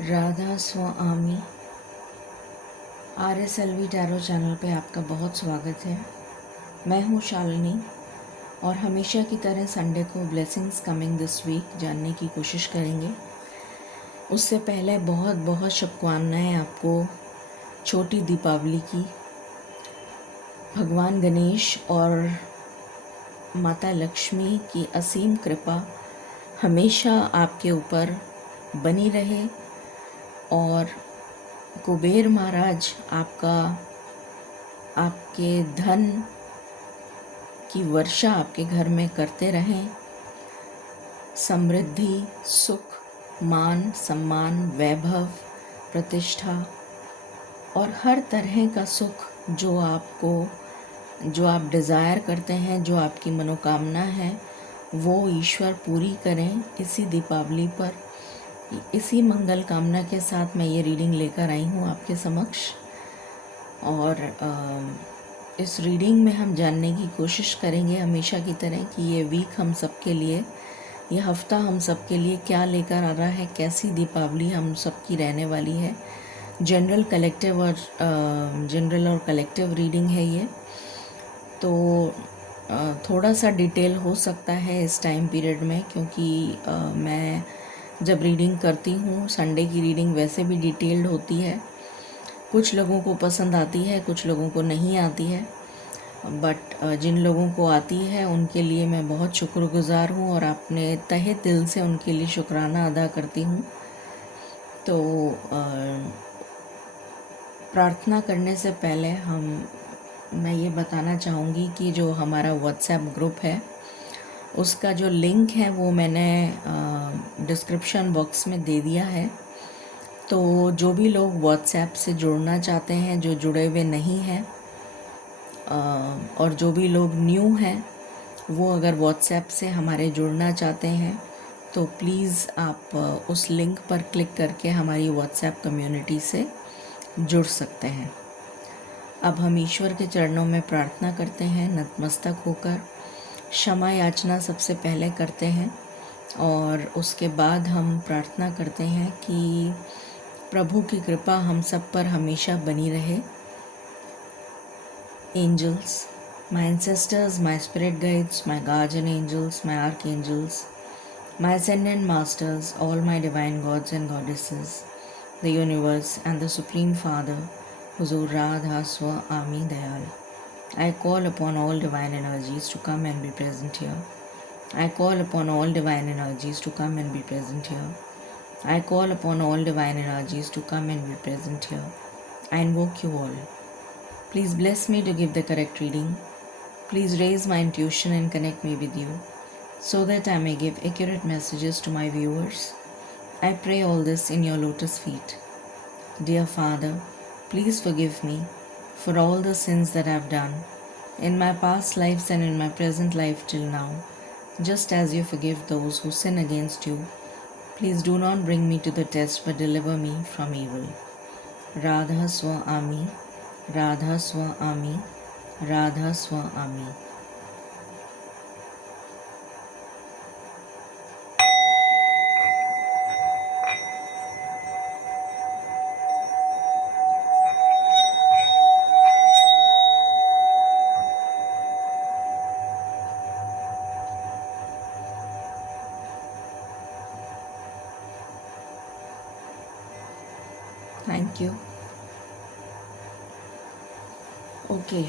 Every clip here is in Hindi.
राधा स्वामी RSLV टैरो चैनल पे आपका बहुत स्वागत है। मैं हूँ शालिनी और हमेशा की तरह संडे को ब्लेसिंग्स कमिंग दिस वीक जानने की कोशिश करेंगे। उससे पहले बहुत बहुत शुभकामनाएं आपको छोटी दीपावली की। भगवान गणेश और माता लक्ष्मी की असीम कृपा हमेशा आपके ऊपर बनी रहे और कुबेर महाराज आपके धन की वर्षा आपके घर में करते रहें। समृद्धि, सुख, मान, सम्मान, वैभव, प्रतिष्ठा और हर तरह का सुख जो आप डिज़ायर करते हैं, जो आपकी मनोकामना है, वो ईश्वर पूरी करें। इसी दीपावली पर इसी मंगल कामना के साथ मैं ये रीडिंग लेकर आई हूँ आपके समक्ष। और इस रीडिंग में हम जानने की कोशिश करेंगे हमेशा की तरह कि ये वीक हम सबके लिए, ये हफ्ता हम सबके लिए क्या लेकर आ रहा है, कैसी दीपावली हम सबकी रहने वाली है। जनरल और कलेक्टिव रीडिंग है ये, तो थोड़ा सा डिटेल हो सकता है इस टाइम पीरियड में, क्योंकि मैं जब रीडिंग करती हूँ, संडे की रीडिंग वैसे भी डिटेल्ड होती है। कुछ लोगों को पसंद आती है, कुछ लोगों को नहीं आती है, बट जिन लोगों को आती है उनके लिए मैं बहुत शुक्रगुज़ार हूँ और अपने तहे दिल से उनके लिए शुक्राना अदा करती हूँ। तो प्रार्थना करने से पहले मैं ये बताना चाहूँगी कि जो हमारा व्हाट्सएप ग्रुप है उसका जो लिंक है वो मैंने डिस्क्रिप्शन बॉक्स में दे दिया है। तो जो भी लोग व्हाट्सएप से जुड़ना चाहते हैं, जो जुड़े हुए नहीं हैं, और जो भी लोग न्यू हैं, वो अगर व्हाट्सएप से हमारे जुड़ना चाहते हैं तो प्लीज़ आप उस लिंक पर क्लिक करके हमारी व्हाट्सएप कम्युनिटी से जुड़ सकते हैं। अब हम ईश्वर के चरणों में प्रार्थना करते हैं नतमस्तक होकर। क्षमा याचना सबसे पहले करते हैं और उसके बाद हम प्रार्थना करते हैं कि प्रभु की कृपा हम सब पर हमेशा बनी रहे। Angels, my ancestors, my spirit guides, my guardian angels, my archangels, my ascendant masters, all my divine gods and goddesses, the universe and the Supreme Father, Huzur Radha Swami Dayal. I call upon all divine energies to come and be present here. I call upon all divine energies to come and be present here. I call upon all divine energies to come and be present here. I invoke you all. Please bless me to give the correct reading. Please raise my intuition and connect me with you so that I may give accurate messages to my viewers. I pray all this in your lotus feet. Dear Father, please forgive me for all the sins that I have done in my past lives and in my present life till now, just as you forgive those who sin against you. Please do not bring me to the test, but deliver me from evil. Radha Swami, Radha Swami, Radha Swami. Thank you. Okay,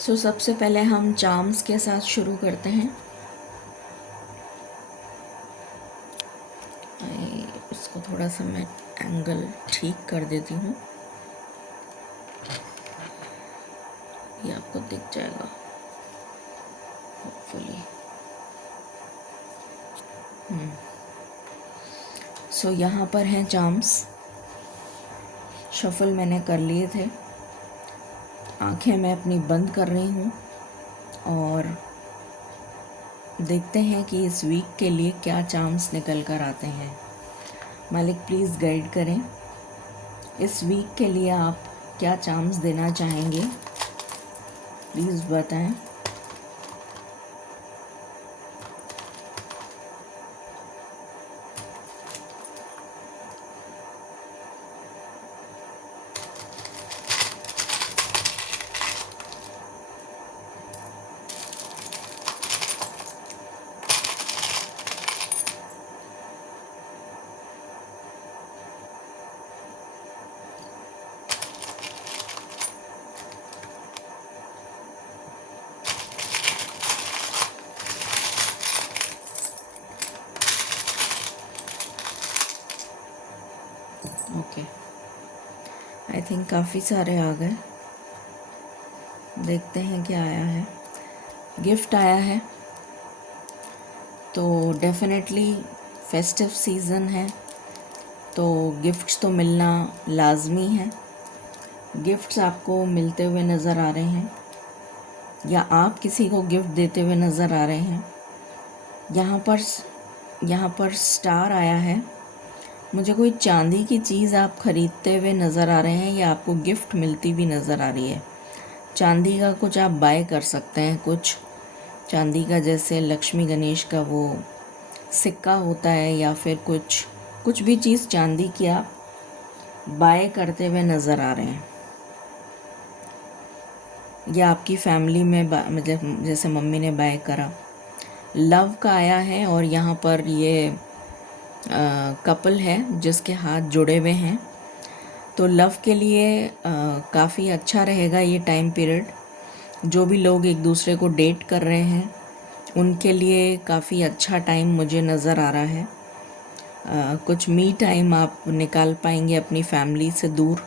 so सबसे पहले हम चार्म्स के साथ शुरू करते हैं। इसको थोड़ा सा मैं एंगल ठीक कर देती हूँ, ये आपको दिख जाएगा होपफुली। सो यहाँ पर हैं चार्म्स। शफल मैंने कर लिए थे। आंखें मैं अपनी बंद कर रही हूँ और देखते हैं कि इस वीक के लिए क्या चार्म्स निकल कर आते हैं। मालिक प्लीज़ गाइड करें, इस वीक के लिए आप क्या चार्म्स देना चाहेंगे, प्लीज़ बताएं। ओके, आई थिंक काफ़ी सारे आ गए। देखते हैं क्या आया है। गिफ्ट आया है, तो डेफिनेटली फेस्टिव सीज़न है, तो गिफ्ट्स तो मिलना लाजमी है। गिफ्ट्स आपको मिलते हुए नज़र आ रहे हैं या आप किसी को गिफ्ट देते हुए नज़र आ रहे हैं। यहाँ पर स्टार आया है। मुझे कोई चांदी की चीज़ आप ख़रीदते हुए नज़र आ रहे हैं या आपको गिफ्ट मिलती भी नज़र आ रही है। चांदी का कुछ आप बाय कर सकते हैं, कुछ चांदी का, जैसे लक्ष्मी गणेश का वो सिक्का होता है, या फिर कुछ भी चीज़ चांदी की आप बाय करते हुए नज़र आ रहे हैं। या आपकी फैमिली में मतलब जैसे मम्मी ने बाय करा। लव का आया है, और यहाँ पर ये कपल है जिसके हाथ जुड़े हुए हैं। तो लव के लिए काफ़ी अच्छा रहेगा ये टाइम पीरियड। जो भी लोग एक दूसरे को डेट कर रहे हैं उनके लिए काफ़ी अच्छा टाइम मुझे नज़र आ रहा है। कुछ मी टाइम आप निकाल पाएंगे अपनी फैमिली से दूर,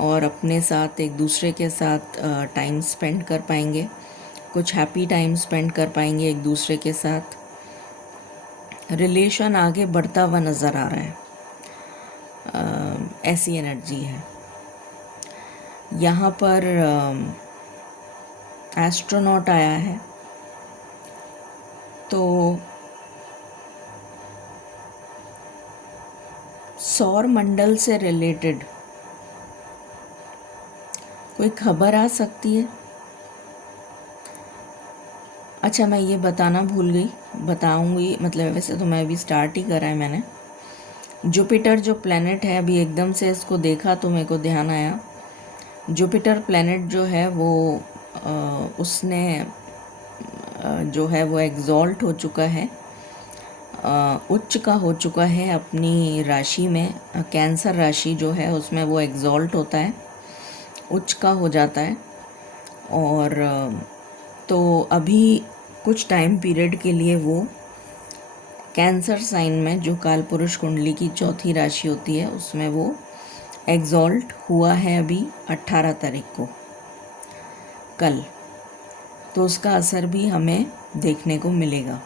और अपने साथ एक दूसरे के साथ टाइम स्पेंड कर पाएंगे। कुछ हैप्पी टाइम स्पेंड कर पाएंगे एक दूसरे के साथ। रिलेशन आगे बढ़ता हुआ नज़र आ रहा है, ऐसी एनर्जी है। यहाँ पर एस्ट्रोनॉट आया है, तो सौर मंडल से रिलेटेड कोई खबर आ सकती है। अच्छा, मैं ये बताना भूल गई, बताऊंगी, मतलब वैसे तो मैं अभी स्टार्ट ही करा है मैंने। जुपिटर जो प्लैनेट है, अभी एकदम से इसको देखा तो मेरे को ध्यान आया। जुपिटर प्लैनेट जो है वो उसने जो है वो एग्जॉल्ट हो चुका है, उच्च का हो चुका है अपनी राशि में। कैंसर राशि जो है उसमें वो एग्जॉल्ट होता है, उच्च का हो जाता है। और तो अभी कुछ टाइम पीरियड के लिए वो कैंसर साइन में, जो काल पुरुष कुंडली की चौथी राशि होती है, उसमें वो एग्जॉल्ट हुआ है अभी 18 तारीख को, कल। तो उसका असर भी हमें देखने को मिलेगा।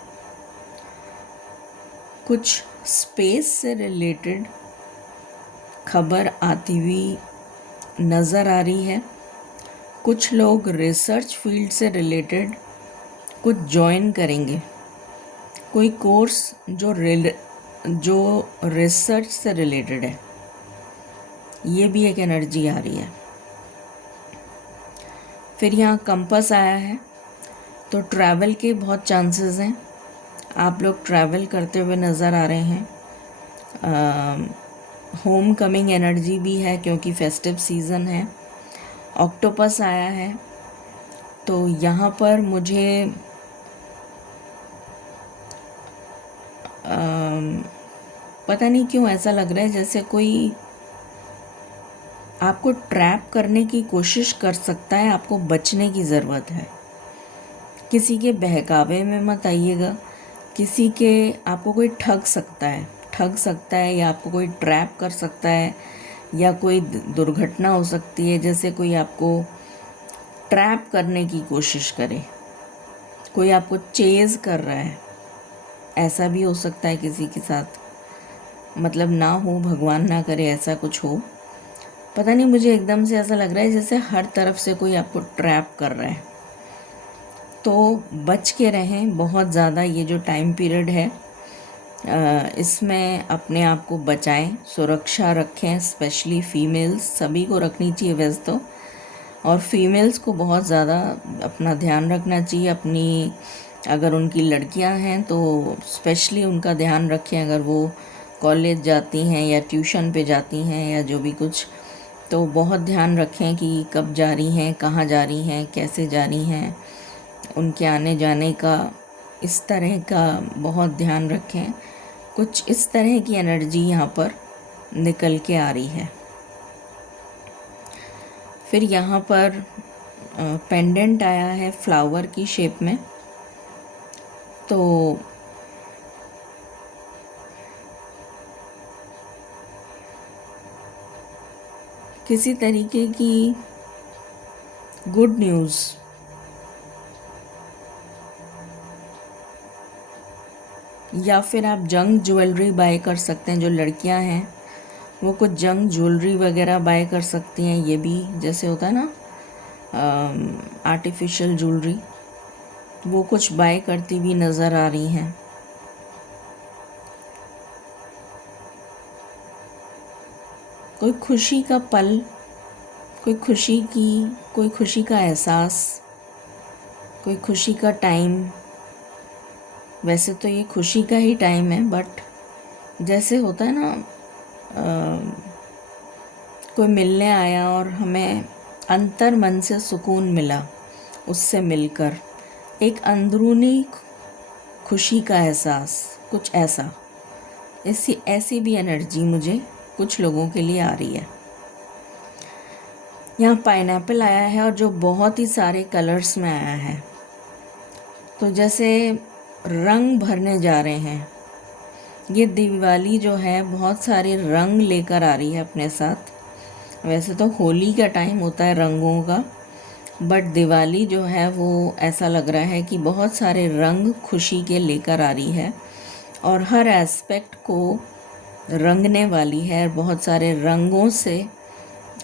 कुछ स्पेस से रिलेटेड खबर आती हुई नज़र आ रही है। कुछ लोग रिसर्च फील्ड से रिलेटेड कुछ ज्वाइन करेंगे, कोई कोर्स जो रिसर्च से रिलेटेड है। ये भी एक एनर्जी आ रही है। फिर यहाँ कंपास आया है, तो ट्रैवल के बहुत चांसेस हैं। आप लोग ट्रैवल करते हुए नज़र आ रहे हैं। होम कमिंग एनर्जी भी है क्योंकि फेस्टिव सीज़न है। ऑक्टोपस आया है, तो यहाँ पर मुझे पता नहीं क्यों ऐसा लग रहा है जैसे कोई आपको ट्रैप करने की कोशिश कर सकता है। आपको बचने की ज़रूरत है। किसी के बहकावे में मत आइएगा। किसी के आपको कोई ठग सकता है या आपको कोई ट्रैप कर सकता है, या कोई दुर्घटना हो सकती है, जैसे कोई आपको ट्रैप करने की कोशिश करे, कोई आपको चेज़ कर रहा है। ऐसा भी हो सकता है किसी के साथ, मतलब ना हो, भगवान ना करे ऐसा कुछ हो। पता नहीं, मुझे एकदम से ऐसा लग रहा है जैसे हर तरफ से कोई आपको ट्रैप कर रहा है। तो बच के रहें बहुत ज़्यादा। ये जो टाइम पीरियड है इसमें अपने आप को बचाएं, सुरक्षा रखें। स्पेशली फीमेल्स, सभी को रखनी चाहिए वैसे तो, और फीमेल्स को बहुत ज़्यादा अपना ध्यान रखना चाहिए। अपनी, अगर उनकी लड़कियां हैं तो स्पेशली उनका ध्यान रखें। अगर वो कॉलेज जाती हैं या ट्यूशन पे जाती हैं या जो भी कुछ, तो बहुत ध्यान रखें कि कब जा रही हैं, कहाँ जा रही हैं, कैसे जा रही हैं। उनके आने जाने का, इस तरह का बहुत ध्यान रखें। कुछ इस तरह की एनर्जी यहाँ पर निकल के आ रही है। फिर यहाँ पर पेंडेंट आया है फ्लावर की शेप में, तो किसी तरीके की गुड न्यूज़, या फिर आप जंग ज्वेलरी बाय कर सकते हैं। जो लड़कियां हैं वो कुछ जंग ज्वेलरी वगैरह बाय कर सकती हैं। ये भी जैसे होता है ना आर्टिफिशियल ज्वेलरी, वो कुछ बाय करती हुई नज़र आ रही हैं। कोई खुशी का पल, कोई खुशी का एहसास, कोई खुशी का टाइम। वैसे तो ये खुशी का ही टाइम है, बट जैसे होता है ना कोई मिलने आया और हमें अंतर मन से सुकून मिला उससे मिलकर, एक अंदरूनी खुशी का एहसास, कुछ ऐसा, ऐसी भी एनर्जी मुझे कुछ लोगों के लिए आ रही है। यहाँ पाइनएप्पल आया है और जो बहुत ही सारे कलर्स में आया है, तो जैसे रंग भरने जा रहे हैं। ये दिवाली जो है बहुत सारे रंग लेकर आ रही है अपने साथ। वैसे तो होली का टाइम होता है रंगों का, बट दिवाली जो है वो ऐसा लग रहा है कि बहुत सारे रंग खुशी के लेकर आ रही है और हर एस्पेक्ट को रंगने वाली है। बहुत सारे रंगों से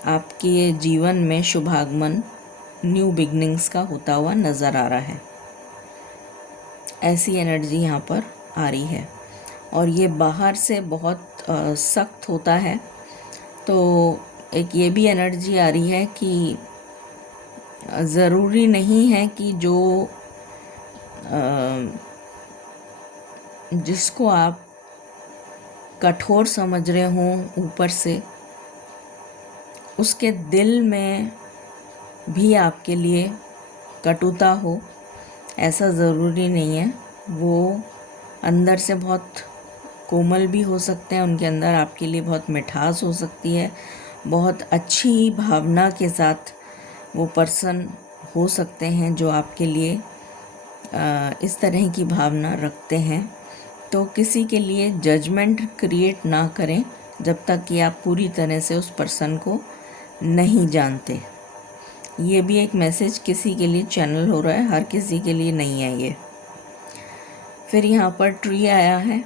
आपके जीवन में शुभागमन, न्यू बिगनिंग्स का होता हुआ नज़र आ रहा है। ऐसी एनर्जी यहाँ पर आ रही है और ये बाहर से बहुत सख्त होता है। तो एक ये भी एनर्जी आ रही है कि ज़रूरी नहीं है कि जो जिसको आप कठोर समझ रहे हों ऊपर से, उसके दिल में भी आपके लिए कटुता हो, ऐसा ज़रूरी नहीं है। वो अंदर से बहुत कोमल भी हो सकते हैं, उनके अंदर आपके लिए बहुत मिठास हो सकती है, बहुत अच्छी भावना के साथ वो पर्सन हो सकते हैं जो आपके लिए इस तरह की भावना रखते हैं। तो किसी के लिए जजमेंट क्रिएट ना करें जब तक कि आप पूरी तरह से उस पर्सन को नहीं जानते। ये भी एक मैसेज किसी के लिए चैनल हो रहा है, हर किसी के लिए नहीं है ये। फिर यहाँ पर ट्री आया है।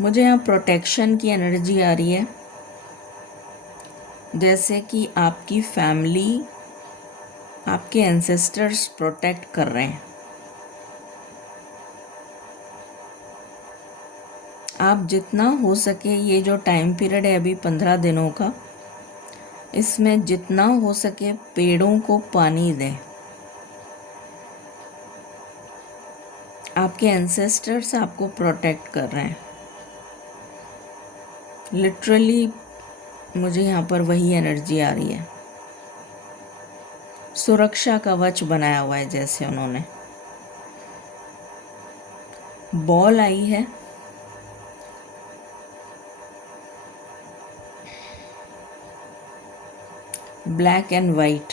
मुझे यहाँ प्रोटेक्शन की एनर्जी आ रही है, जैसे कि आपकी फैमिली, आपके एंसेस्टर्स प्रोटेक्ट कर रहे हैं। आप जितना हो सके, ये जो टाइम पीरियड है अभी 15 दिनों का, इसमें जितना हो सके पेड़ों को पानी दें। आपके एंसेस्टर्स आपको प्रोटेक्ट कर रहे हैं। लिटरली मुझे यहाँ पर वही एनर्जी आ रही है। सुरक्षा कवच बनाया हुआ है जैसे उन्होंने। बॉल आई है, ब्लैक एंड वाइट।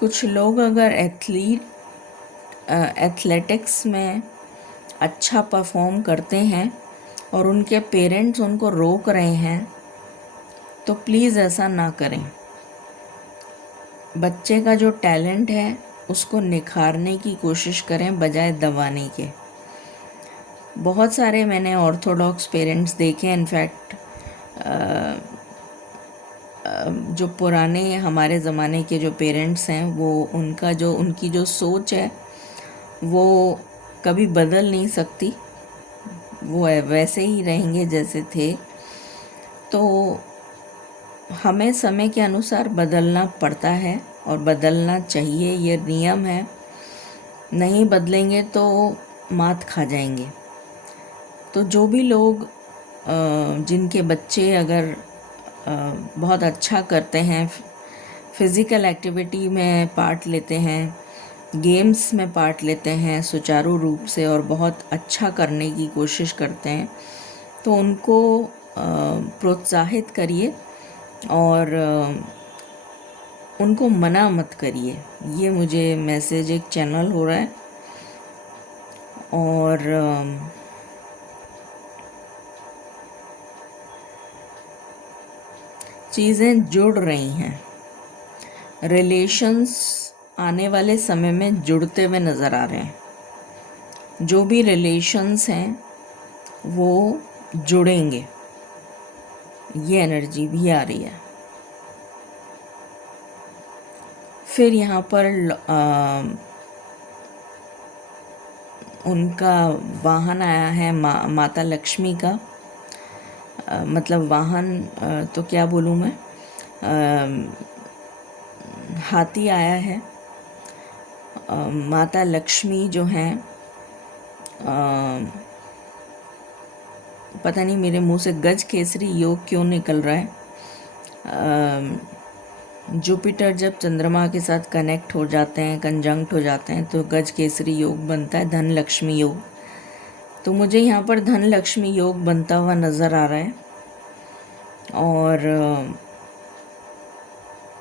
कुछ लोग अगर एथलेटिक्स में अच्छा परफॉर्म करते हैं और उनके पेरेंट्स उनको रोक रहे हैं, तो प्लीज़ ऐसा ना करें। बच्चे का जो टैलेंट है उसको निखारने की कोशिश करें बजाय दबाने के। बहुत सारे मैंने ऑर्थोडॉक्स पेरेंट्स देखे हैं। इनफैक्ट जो पुराने हमारे ज़माने के जो पेरेंट्स हैं, वो उनकी जो सोच है वो कभी बदल नहीं सकती। वो वैसे ही रहेंगे जैसे थे। तो हमें समय के अनुसार बदलना पड़ता है और बदलना चाहिए, ये नियम है। नहीं बदलेंगे तो मात खा जाएंगे। तो जो भी लोग जिनके बच्चे अगर बहुत अच्छा करते हैं, फिज़िकल एक्टिविटी में पार्ट लेते हैं, गेम्स में पार्ट लेते हैं सुचारू रूप से और बहुत अच्छा करने की कोशिश करते हैं, तो उनको प्रोत्साहित करिए और उनको मना मत करिए। ये मुझे मैसेज एक चैनल हो रहा है और चीज़ें जुड़ रही हैं। रिलेशंस आने वाले समय में जुड़ते हुए नज़र आ रहे हैं। जो भी रिलेशंस हैं वो जुड़ेंगे, ये एनर्जी भी आ रही है। फिर यहाँ पर उनका वाहन आया है माता लक्ष्मी का, मतलब वाहन तो क्या बोलूँ मैं, हाथी आया है। माता लक्ष्मी जो हैं, पता नहीं मेरे मुंह से गज केसरी योग क्यों निकल रहा है। जुपिटर जब चंद्रमा के साथ कनेक्ट हो जाते हैं, कंजंक्ट हो जाते हैं, तो गज केसरी योग बनता है, धन लक्ष्मी योग। तो मुझे यहाँ पर धन लक्ष्मी योग बनता हुआ नज़र आ रहा है और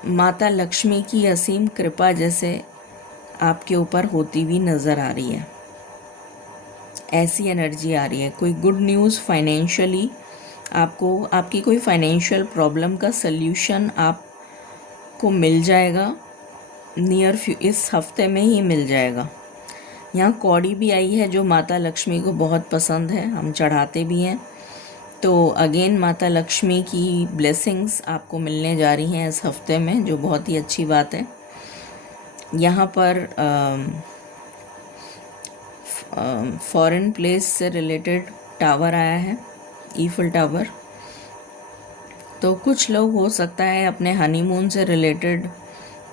माता लक्ष्मी की असीम कृपा जैसे आपके ऊपर होती हुई नज़र आ रही है। ऐसी एनर्जी आ रही है। कोई गुड न्यूज़ फाइनेंशियली, आपकी कोई फाइनेंशियल प्रॉब्लम का सल्यूशन आपको मिल जाएगा। इस हफ्ते में ही मिल जाएगा। यहाँ कौड़ी भी आई है जो माता लक्ष्मी को बहुत पसंद है, हम चढ़ाते भी हैं। तो अगेन माता लक्ष्मी की ब्लेसिंग्स आपको मिलने जा रही हैं इस हफ्ते में, जो बहुत ही अच्छी बात है। यहाँ पर फॉरेन प्लेस से रिलेटेड टावर आया है, ईफल टावर। तो कुछ लोग हो सकता है अपने हनीमून से रिलेटेड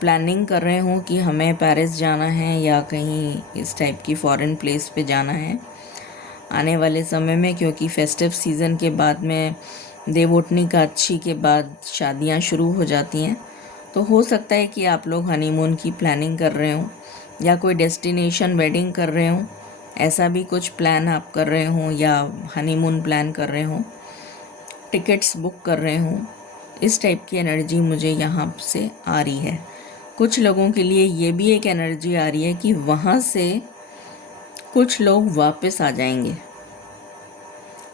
प्लानिंग कर रहे हों कि हमें पेरिस जाना है या कहीं इस टाइप की फॉरेन प्लेस पे जाना है आने वाले समय में, क्योंकि फेस्टिव सीज़न के बाद में देवोटनी एकादशी के बाद शादियां शुरू हो जाती हैं। तो हो सकता है कि आप लोग हनीमून की प्लानिंग कर रहे हों या कोई डेस्टिनेशन वेडिंग कर रहे हों, ऐसा भी कुछ प्लान आप कर रहे हों या हनीमून प्लान कर रहे हों, टिकट्स बुक कर रहे हों। इस टाइप की एनर्जी मुझे यहाँ से आ रही है। कुछ लोगों के लिए ये भी एक एनर्जी आ रही है कि वहाँ से कुछ लोग वापस आ जाएंगे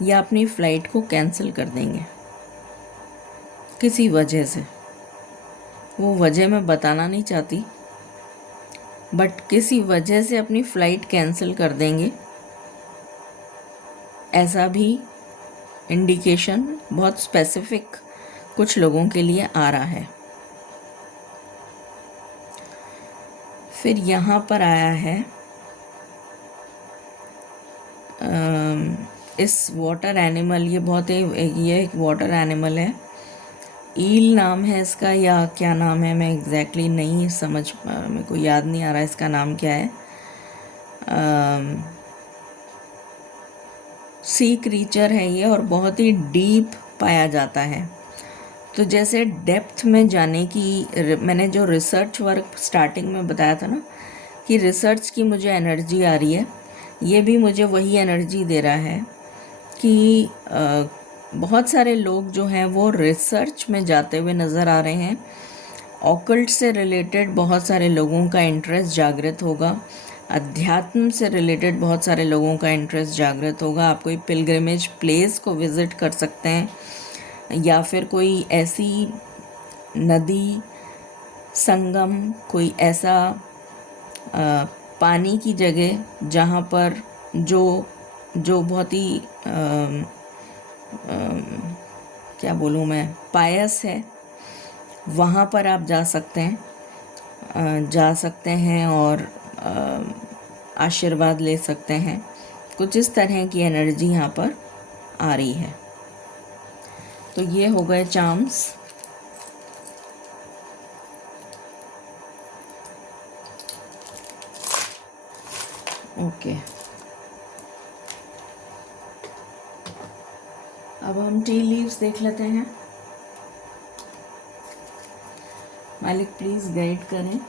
या अपनी फ़्लाइट को कैंसिल कर देंगे किसी वजह से। वो वजह मैं बताना नहीं चाहती, बट किसी वजह से अपनी फ़्लाइट कैंसिल कर देंगे, ऐसा भी इंडिकेशन बहुत स्पेसिफिक कुछ लोगों के लिए आ रहा है। फिर यहाँ पर आया है इस वाटर एनिमल, ये एक वाटर एनिमल है, ईल नाम है इसका या क्या नाम है, मैं एग्जैक्टली नहीं समझ, मेरे को याद नहीं आ रहा इसका नाम क्या है। सी क्रीचर है ये और बहुत ही डीप पाया जाता है। तो जैसे डेप्थ में जाने की, मैंने जो रिसर्च वर्क स्टार्टिंग में बताया था ना कि रिसर्च की मुझे एनर्जी आ रही है, ये भी मुझे वही एनर्जी दे रहा है कि बहुत सारे लोग जो हैं वो रिसर्च में जाते हुए नज़र आ रहे हैं। ऑकल्ट से रिलेटेड बहुत सारे लोगों का इंटरेस्ट जागृत होगा, अध्यात्म से रिलेटेड बहुत सारे लोगों का इंटरेस्ट जागृत होगा। आप कोई पिलग्रिमेज प्लेस को विज़िट कर सकते हैं या फिर कोई ऐसी नदी संगम, कोई ऐसा पानी की जगह जहाँ पर जो बहुत ही क्या बोलूँ मैं, पायस है, वहाँ पर आप जा सकते हैं और आशीर्वाद ले सकते हैं। कुछ इस तरह की एनर्जी यहाँ पर आ रही है। तो ये हो गए चार्म्स। ओके, अब हम टी लीव्स देख लेते हैं। मालिक प्लीज़ गाइड करें,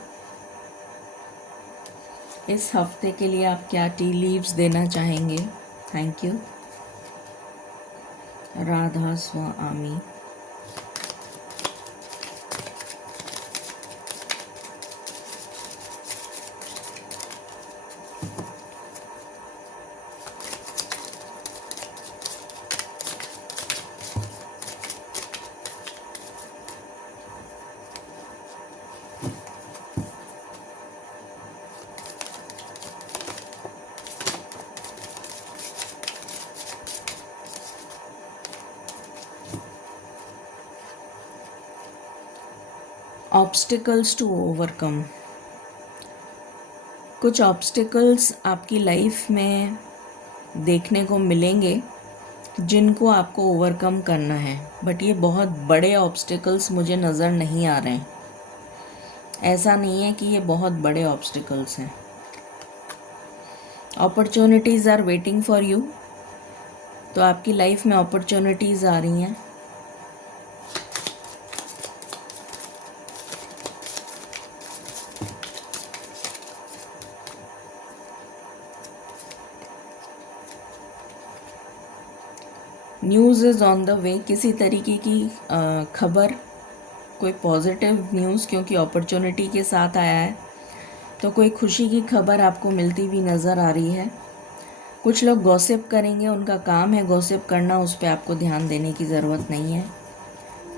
इस हफ्ते के लिए आप क्या टी लीव्स देना चाहेंगे। Thank you. Radha Swami. Obstacles to overcome. कुछ ऑब्स्टिकल्स आपकी लाइफ में देखने को मिलेंगे जिनको आपको ओवरकम करना है, बट ये बहुत बड़े ऑब्स्टिकल्स मुझे नज़र नहीं आ रहे हैं। ऐसा नहीं है कि ये बहुत बड़े ऑब्स्टिकल्स हैं। Opportunities are waiting for you. तो आपकी लाइफ में अपॉर्चुनिटीज़ आ रही हैं। News is on the way. किसी तरीके की खबर, कोई पॉजिटिव न्यूज़, क्योंकि अपॉर्चुनिटी के साथ आया है तो कोई खुशी की खबर आपको मिलती हुई नज़र आ रही है। कुछ लोग गॉसिप करेंगे, उनका काम है गॉसिप करना, उस पर आपको ध्यान देने की ज़रूरत नहीं है।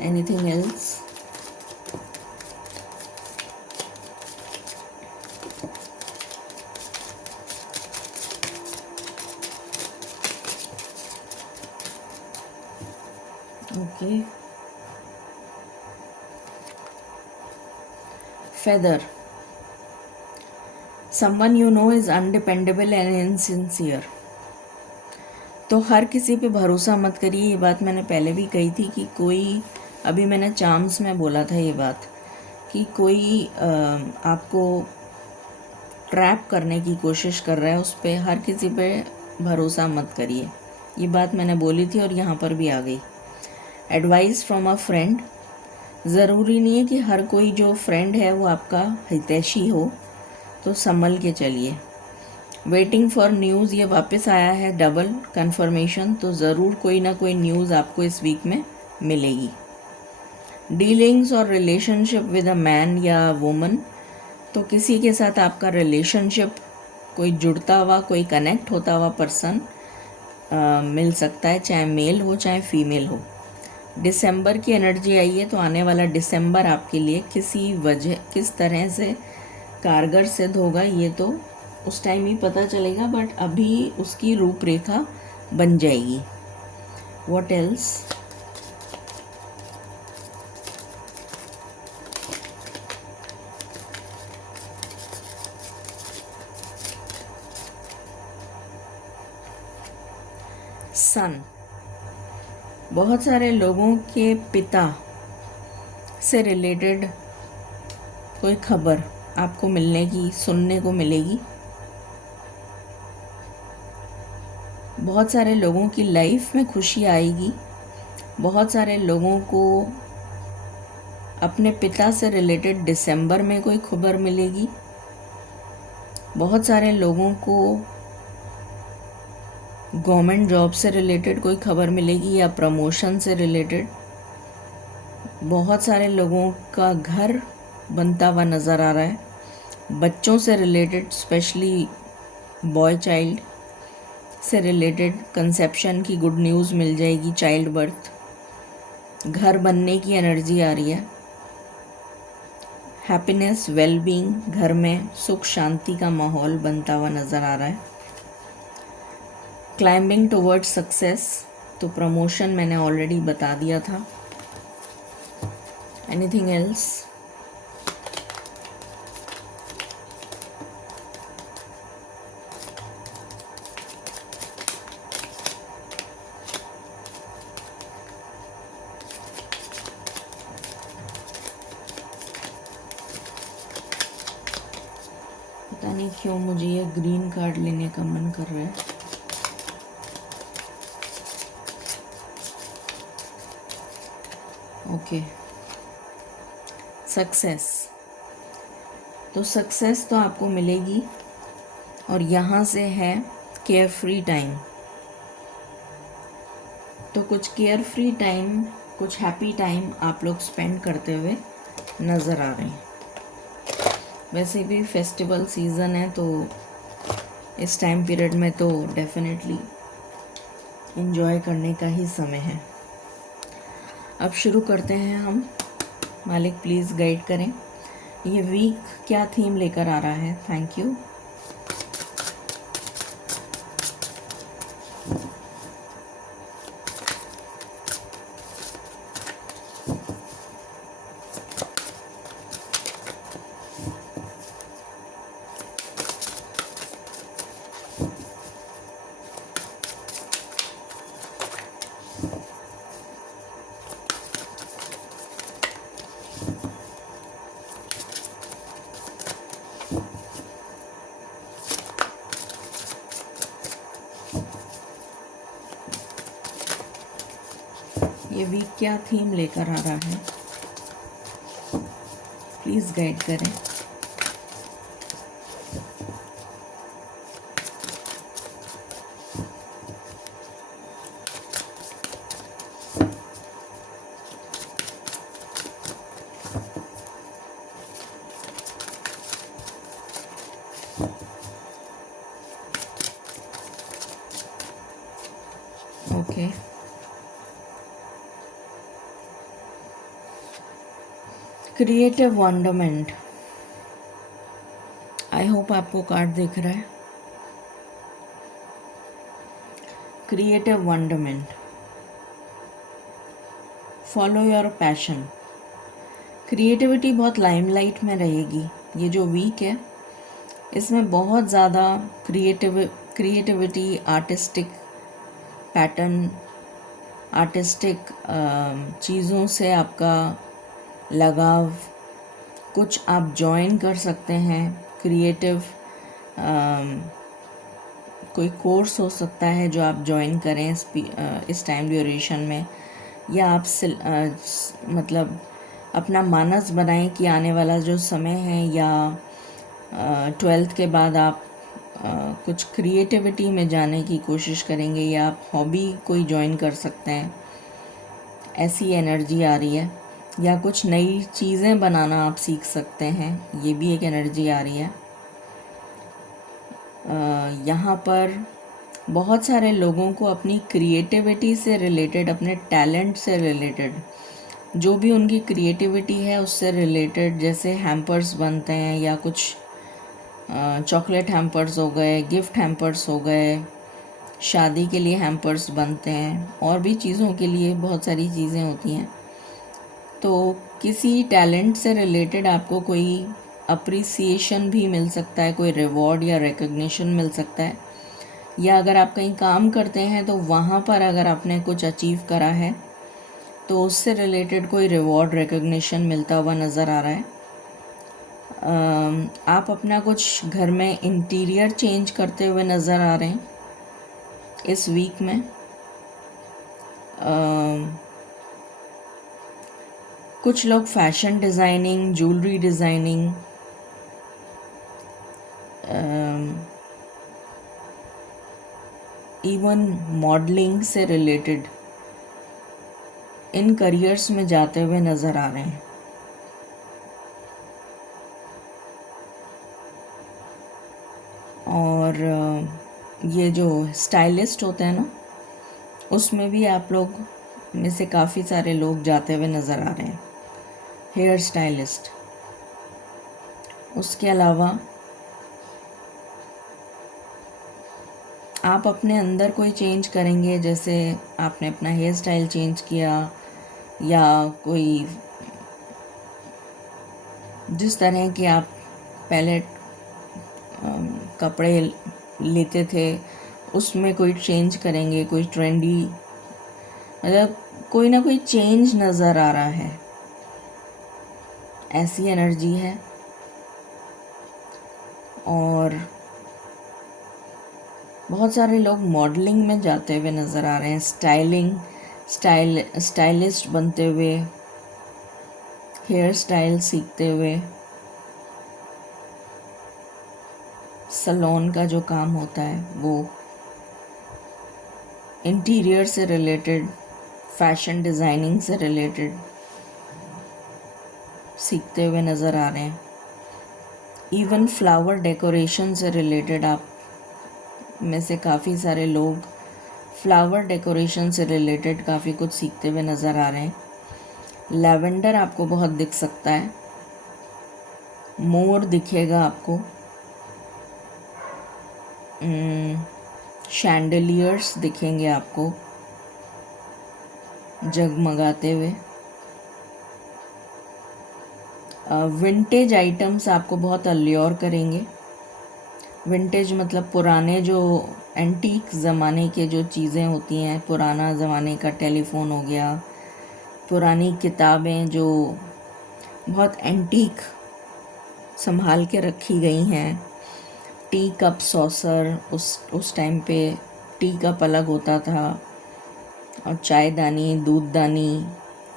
Anything else? Okay. Feather. Someone you know is undependable and insincere. तो हर किसी पे भरोसा मत करिए। ये बात मैंने पहले भी कही थी कि कोई, अभी मैंने चार्म्स में बोला था ये बात, कि कोई आपको ट्रैप करने की कोशिश कर रहा है, उस पर हर किसी पे भरोसा मत करिए। ये बात मैंने बोली थी और यहाँ पर भी आ गई। Advice from a friend. ज़रूरी नहीं है कि हर कोई जो फ्रेंड है वो आपका हितैषी हो, तो संभल के चलिए। वेटिंग फॉर न्यूज़, ये वापस आया है डबल कंफर्मेशन, तो ज़रूर कोई ना कोई न्यूज़ आपको इस वीक में मिलेगी। डीलिंग्स और रिलेशनशिप विद अ मैन या वुमन। तो किसी के साथ आपका रिलेशनशिप, कोई जुड़ता हुआ, कोई कनेक्ट होता हुआ पर्सन मिल सकता है, चाहे मेल हो चाहे फीमेल हो। दिसंबर की एनर्जी आई है, तो आने वाला दिसंबर आपके लिए किस तरह से कारगर सिद्ध होगा ये तो उस टाइम ही पता चलेगा, बट अभी उसकी रूपरेखा बन जाएगी। What else? सन। बहुत सारे लोगों के पिता से रिलेटेड कोई खबर आपको सुनने को मिलेगी। बहुत सारे लोगों की लाइफ में खुशी आएगी। बहुत सारे लोगों को अपने पिता से रिलेटेड दिसंबर में कोई खबर मिलेगी। बहुत सारे लोगों को गवर्नमेंट जॉब से रिलेटेड कोई खबर मिलेगी या प्रमोशन से रिलेटेड। बहुत सारे लोगों का घर बनता हुआ नज़र आ रहा है। बच्चों से रिलेटेड, स्पेशली बॉय चाइल्ड से रिलेटेड कंसेप्शन की गुड न्यूज़ मिल जाएगी, चाइल्ड बर्थ। घर बनने की एनर्जी आ रही है। हैप्पीनेस, वेलबींग, घर में सुख शांति का माहौल बनता हुआ नज़र आ रहा है। क्लाइंबिंग टुवर्ड्स सक्सेस, तो प्रमोशन मैंने ऑलरेडी बता दिया था। Anything else? पता नहीं क्यों मुझे ये ग्रीन कार्ड लेने का मन कर रहा है। ओके। सक्सेस। तो सक्सेस तो आपको मिलेगी, और यहाँ से है केयर फ्री टाइम। तो कुछ केयर फ्री टाइम, कुछ हैप्पी टाइम आप लोग स्पेंड करते हुए नज़र आ रहे हैं। वैसे भी फेस्टिवल सीज़न है, तो इस टाइम पीरियड में तो डेफिनेटली एंजॉय करने का ही समय है। अब शुरू करते हैं हम। मालिक प्लीज़ गाइड करें, ये वीक क्या थीम लेकर आ रहा है। Thank you. ये वीक क्या थीम लेकर आ रहा है, प्लीज़ गाइड करें। Okay, creative wonderment. I hope आपको कार्ड दिख रहा है। Creative wonderment, follow your passion. Creativity बहुत लाइमलाइट में रहेगी। ये जो वीक है इसमें बहुत ज़्यादा क्रिएटिविटी, आर्टिस्टिक पैटर्न, आर्टिस्टिक चीज़ों से आपका लगाव, कुछ आप जॉइन कर सकते हैं। क्रिएटिव कोई कोर्स हो सकता है जो आप जॉइन करें इस टाइम ड्यूरेशन में, या आप मतलब अपना मानस बनाएं कि आने वाला जो समय है या 12th के बाद आप कुछ क्रिएटिविटी में जाने की कोशिश करेंगे, या आप हॉबी कोई जॉइन कर सकते हैं, ऐसी एनर्जी आ रही है। या कुछ नई चीज़ें बनाना आप सीख सकते हैं, ये भी एक एनर्जी आ रही है। यहाँ पर बहुत सारे लोगों को अपनी क्रिएटिविटी से रिलेटेड, अपने टैलेंट से रिलेटेड, जो भी उनकी क्रिएटिविटी है उससे रिलेटेड, जैसे हैम्पर्स बनते हैं या कुछ चॉकलेट हैम्पर्स हो गए, गिफ्ट हैम्पर्स हो गए, शादी के लिए हैम्पर्स बनते हैं, और भी चीज़ों के लिए बहुत सारी चीज़ें होती हैं। तो किसी टैलेंट से रिलेटेड आपको कोई अप्रिसिएशन भी मिल सकता है, कोई रिवॉर्ड या रिकग्निशन मिल सकता है। या अगर आप कहीं काम करते हैं तो वहाँ पर अगर आपने कुछ अचीव करा है तो उससे रिलेटेड कोई रिवॉर्ड, रिकग्निशन मिलता हुआ नज़र आ रहा है। आप अपना कुछ घर में इंटीरियर चेंज करते हुए नज़र आ रहे हैं इस वीक में। कुछ लोग fashion designing, jewellery designing, even modelling से रिलेटेड इन करियर्स में जाते हुए नज़र आ रहे हैं। और ये जो स्टाइलिस्ट होते हैं ना, उसमें भी आप लोग में से काफ़ी सारे लोग जाते हुए नज़र आ रहे हैं, हेयर स्टाइलिस्ट। उसके अलावा आप अपने अंदर कोई चेंज करेंगे, जैसे आपने अपना हेयर स्टाइल चेंज किया, या कोई जिस तरह के आप पहले कपड़े लेते थे उसमें कोई चेंज करेंगे, कोई ट्रेंडी, मतलब कोई ना कोई चेंज नज़र आ रहा है, ऐसी एनर्जी है। और बहुत सारे लोग मॉडलिंग में जाते हुए नज़र आ रहे हैं, स्टाइलिस्ट बनते हुए, हेयर स्टाइल सीखते हुए, सैलून का जो काम होता है वो, इंटीरियर से रिलेटेड, फैशन डिज़ाइनिंग से रिलेटेड सीखते हुए नज़र आ रहे हैं। इवन फ्लावर डेकोरेशन से रिलेटेड आप में से काफ़ी सारे लोग फ्लावर डेकोरेशन से रिलेटेड काफ़ी कुछ सीखते हुए नज़र आ रहे हैं। लैवेंडर आपको बहुत दिख सकता है, मोर दिखेगा आपको, शैंडलियर्स दिखेंगे आपको जगमगाते हुए। विंटेज आइटम्स आपको बहुत अल्योर करेंगे। विंटेज मतलब पुराने जो एंटीक ज़माने के जो चीज़ें होती हैं, पुराना ज़माने का टेलीफोन हो गया, पुरानी किताबें जो बहुत एंटीक संभाल के रखी गई हैं, टी कप सॉसर, उस टाइम पे टी कप अलग होता था, और चायदानी, दूधदानी,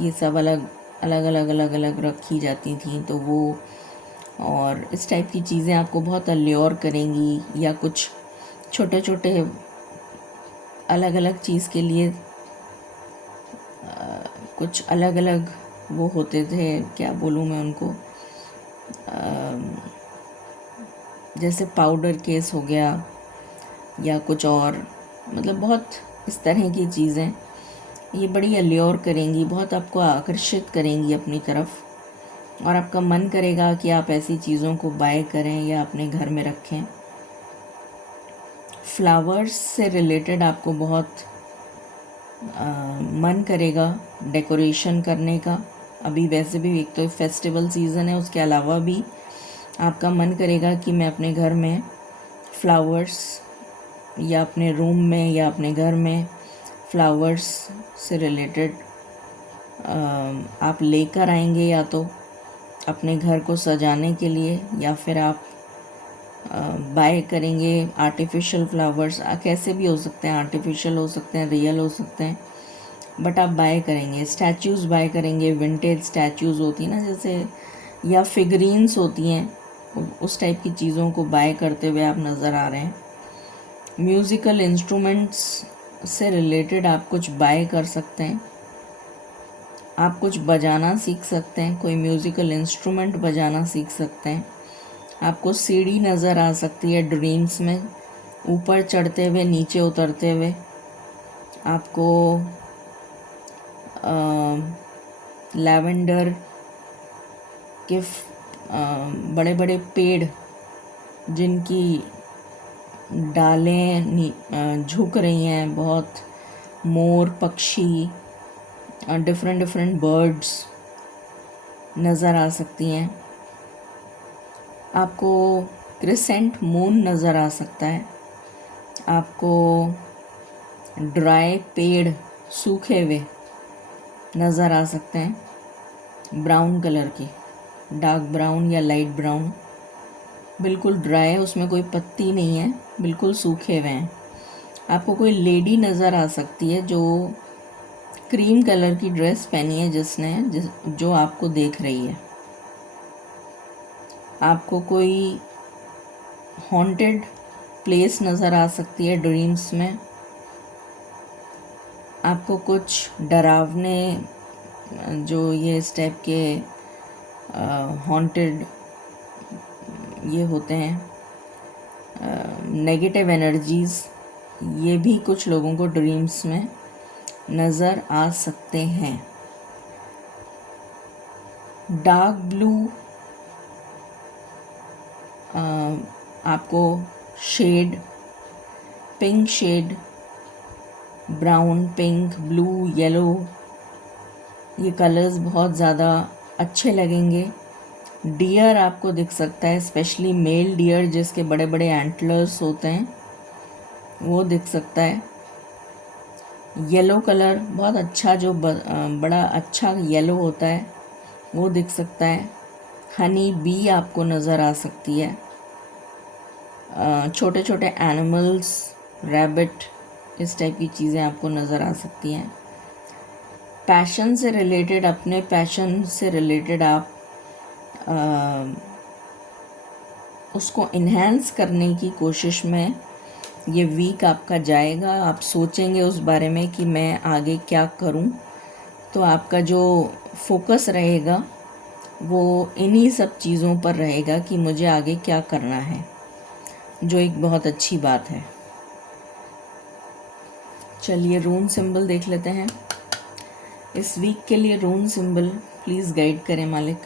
ये सब अलग अलग अलग अलग अलग रखी जाती थी। तो वो और इस टाइप की चीज़ें आपको बहुत अल्योर करेंगी, या कुछ छोटे छोटे अलग अलग चीज़ के लिए कुछ अलग अलग वो होते थे, क्या बोलूँ मैं उनको, जैसे पाउडर केस हो गया या कुछ और, मतलब बहुत इस तरह की चीज़ें ये बड़ी अल्योर करेंगी, बहुत आपको आकर्षित करेंगी अपनी तरफ, और आपका मन करेगा कि आप ऐसी चीज़ों को बाय करें या अपने घर में रखें। फ्लावर्स से रिलेटेड आपको बहुत मन करेगा डेकोरेशन करने का। अभी वैसे भी एक तो फेस्टिवल सीज़न है, उसके अलावा भी आपका मन करेगा कि मैं अपने घर में फ्लावर्स, या अपने रूम में या अपने घर में फ्लावर्स से रिलेटेड आप लेकर आएंगे, या तो अपने घर को सजाने के लिए, या फिर आप बाय करेंगे आर्टिफिशियल फ्लावर्स। कैसे भी हो सकते हैं, आर्टिफिशियल हो सकते हैं, रियल हो सकते हैं, बट आप बाय करेंगे। स्टैचूज़ बाय करेंगे, विंटेज स्टैचूज़ होती हैं ना जैसे, या फिगरीन्स होती हैं, उस टाइप की चीज़ों को बाय करते हुए आप नज़र आ रहे हैं। म्यूज़िकल इंस्ट्रूमेंट्स से रिलेटेड आप कुछ बाय कर सकते हैं, आप कुछ बजाना सीख सकते हैं, कोई म्यूज़िकल इंस्ट्रूमेंट बजाना सीख सकते हैं। आपको सीढ़ी नज़र आ सकती है ड्रीम्स में, ऊपर चढ़ते हुए नीचे उतरते हुए। आपको लैवेंडर के बड़े बड़े पेड़ जिनकी डालें झुक रही हैं, बहुत मोर, पक्षी, डिफरेंट डिफरेंट बर्ड्स नज़र आ सकती हैं। आपको क्रिसेंट मून नज़र आ सकता है। आपको ड्राई पेड़ सूखे हुए नज़र आ सकते हैं, ब्राउन कलर की, डार्क ब्राउन या लाइट ब्राउन, बिल्कुल ड्राई है, उसमें कोई पत्ती नहीं है, बिल्कुल सूखे हुए हैं। आपको कोई लेडी नज़र आ सकती है जो क्रीम कलर की ड्रेस पहनी है, जो आपको देख रही है। आपको कोई हॉन्टेड प्लेस नज़र आ सकती है ड्रीम्स में। आपको कुछ डरावने जो ये इस टाइप के हॉन्टेड ये होते हैं, नेगेटिव एनर्जीज़, ये भी कुछ लोगों को ड्रीम्स में नज़र आ सकते हैं। डार्क ब्लू आपको shade, pink shade, brown, pink, blue, yellow, ये कलर्स बहुत ज़्यादा अच्छे लगेंगे। डियर आपको दिख सकता है, स्पेशली मेल डियर जिसके बड़े बड़े एंटलर्स होते हैं, वो दिख सकता है। येलो कलर बहुत अच्छा, जो बड़ा अच्छा येलो होता है, वो दिख सकता है। हनी बी आपको नज़र आ सकती है। छोटे छोटे एनिमल्स, रैबिट, इस टाइप की चीज़ें आपको नज़र आ सकती हैं। पैशन से रिलेटेड, अपने पैशन से रिलेटेड आप उसको इन्हेंस करने की कोशिश में ये वीक आपका जाएगा। आप सोचेंगे उस बारे में कि मैं आगे क्या करूं, तो आपका जो फोकस रहेगा वो इन्हीं सब चीज़ों पर रहेगा कि मुझे आगे क्या करना है, जो एक बहुत अच्छी बात है। चलिए रून सिंबल देख लेते हैं। इस वीक के लिए रून सिंबल प्लीज़ गाइड करें मालिक।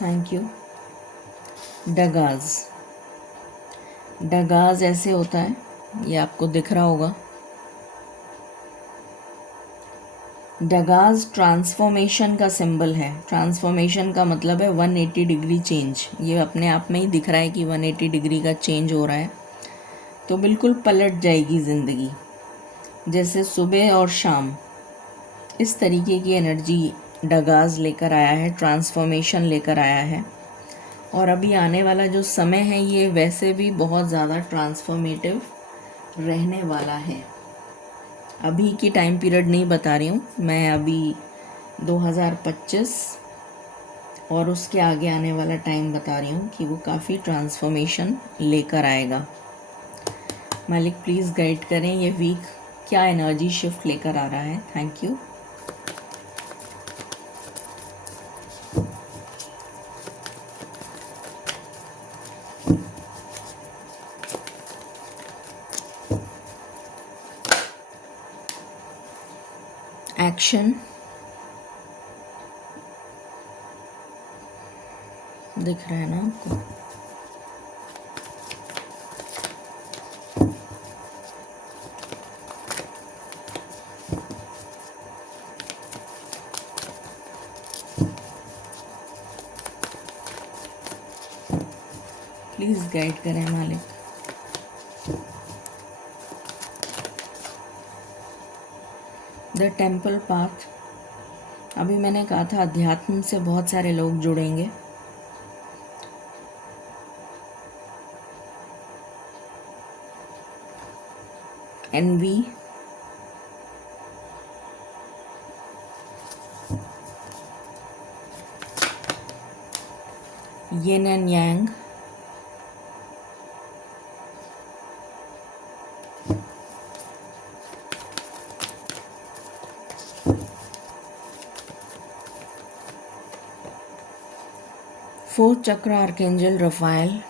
Thank you. डगाज, डगाज ऐसे होता है, ये आपको दिख रहा होगा। डगाज ट्रांसफॉर्मेशन का सिंबल है। ट्रांसफॉर्मेशन का मतलब है 180 डिग्री चेंज। ये अपने आप में ही दिख रहा है कि 180 डिग्री का चेंज हो रहा है, तो बिल्कुल पलट जाएगी ज़िंदगी। जैसे सुबह और शाम, इस तरीके की एनर्जी डगाज लेकर आया है, ट्रांसफॉर्मेशन लेकर आया है। और अभी आने वाला जो समय है ये वैसे भी बहुत ज़्यादा ट्रांसफॉर्मेटिव रहने वाला है। अभी की टाइम पीरियड नहीं बता रही हूँ मैं, अभी 2025 और उसके आगे आने वाला टाइम बता रही हूँ कि वो काफ़ी ट्रांसफॉर्मेशन लेकर आएगा। मालिक प्लीज़ गाइड करें ये वीक क्या एनर्जी शिफ्ट लेकर आ रहा है। Thank you. एक्शन दिख रहा है ना आपको? प्लीज़ गाइड करें मालिक। द टेम्पल पाथ, अभी मैंने कहा था अध्यात्म से बहुत सारे लोग जुड़ेंगे। Envy, yin and yang, fourth chakra archangel Raphael,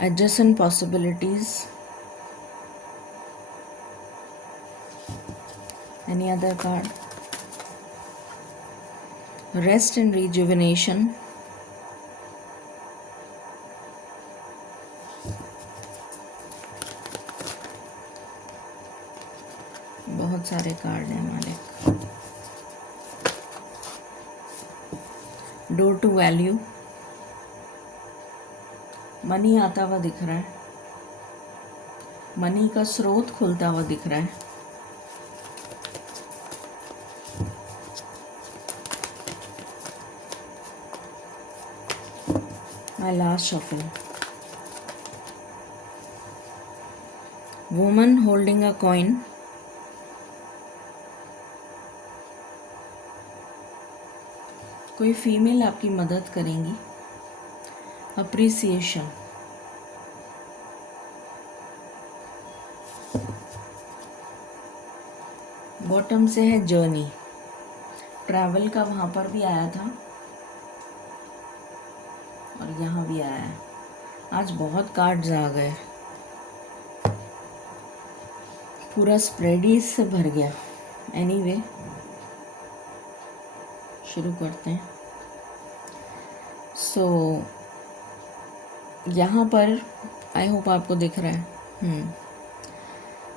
adjacent possibilities, any other card, rest and rejuvenation, बहुत सारे कार्ड हैं हमारे। डोर टू वैल्यू, मनी आता हुआ दिख रहा है, मनी का स्रोत खुलता हुआ दिख रहा है। My last shuffle, woman holding a coin, कोई फीमेल आपकी मदद करेंगी। अप्रिसिएशन, बॉटम से है जर्नी, ट्रैवल का वहाँ पर भी आया था और यहाँ भी आया है। आज बहुत कार्ड्स आ गए, पूरा स्प्रेड ही इससे भर गया। एनीवे शुरू करते हैं। सो यहाँ पर आई होप आपको दिख रहा है।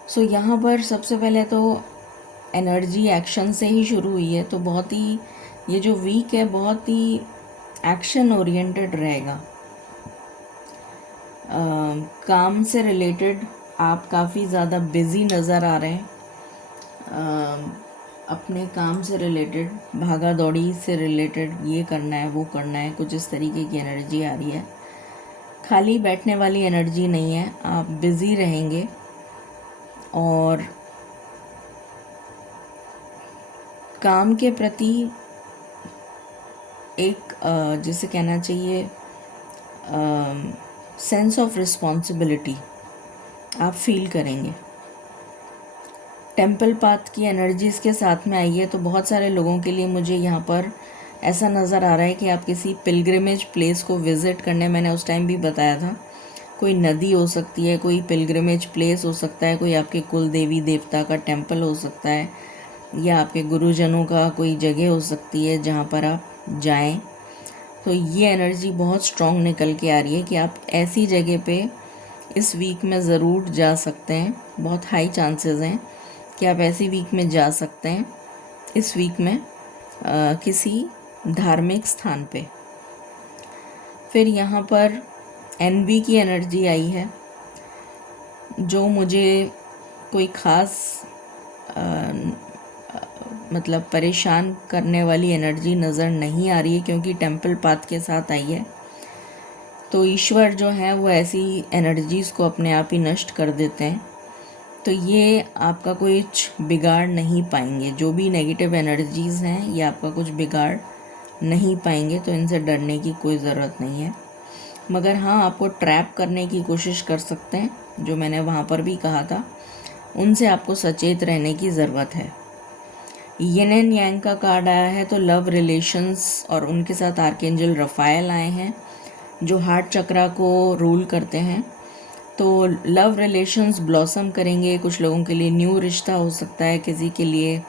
सो यहाँ पर सबसे पहले तो एनर्जी एक्शन से ही शुरू हुई है, तो बहुत ही ये जो वीक है बहुत ही एक्शन ओरिएंटेड रहेगा। काम से रिलेटेड आप काफ़ी ज़्यादा बिज़ी नज़र आ रहे हैं। अपने काम से रिलेटेड, भागा दौड़ी से रिलेटेड, ये करना है वो करना है, कुछ इस तरीके की एनर्जी आ रही है। खाली बैठने वाली एनर्जी नहीं है, आप बिज़ी रहेंगे और काम के प्रति एक जिसे कहना चाहिए सेंस ऑफ रिस्पॉन्सिबिलिटी आप फील करेंगे। टेम्पल पाथ की एनर्जी इसके साथ में आई है, तो बहुत सारे लोगों के लिए मुझे यहाँ पर ऐसा नज़र आ रहा है कि आप किसी पिलग्रिमेज प्लेस को विज़िट करने, मैंने उस टाइम भी बताया था, कोई नदी हो सकती है, कोई पिलग्रिमेज प्लेस हो सकता है, कोई आपके कुल देवी देवता का टेम्पल हो सकता है, या आपके गुरुजनों का कोई जगह हो सकती है जहाँ पर आप जाएं। तो ये एनर्जी बहुत स्ट्रॉन्ग निकल के आ रही है कि आप ऐसी जगह पे इस वीक में ज़रूर जा सकते हैं। बहुत हाई चांसेस हैं कि आप ऐसी वीक में जा सकते हैं, इस वीक में किसी धार्मिक स्थान पे। फिर यहाँ पर एनवी की एनर्जी आई है, जो मुझे कोई ख़ास मतलब परेशान करने वाली एनर्जी नज़र नहीं आ रही है, क्योंकि टेम्पल पाथ के साथ आई है। तो ईश्वर जो है वो ऐसी एनर्जीज़ को अपने आप ही नष्ट कर देते हैं। तो ये आपका कुछ बिगाड़ नहीं पाएंगे। जो भी नेगेटिव एनर्जीज़ हैं ये आपका कुछ बिगाड़ नहीं पाएंगे, तो इनसे डरने की कोई ज़रूरत नहीं है। मगर हाँ, आपको ट्रैप करने की कोशिश कर सकते हैं, जो मैंने वहाँ पर भी कहा था। उनसे आपको सचेत रहने की ज़रूरत है। यिन एंड यांग का कार्ड आया है, तो लव रिलेशंस और उनके साथ आर्कएंजल रफाएल आए हैं, जो हार्ट चक्रा को रूल करते हैं। तो लव रिलेशंस ब्लॉसम करेंगे। कुछ लोगों के लिए न्यू रिश्ता हो सकता है, किसी के लिए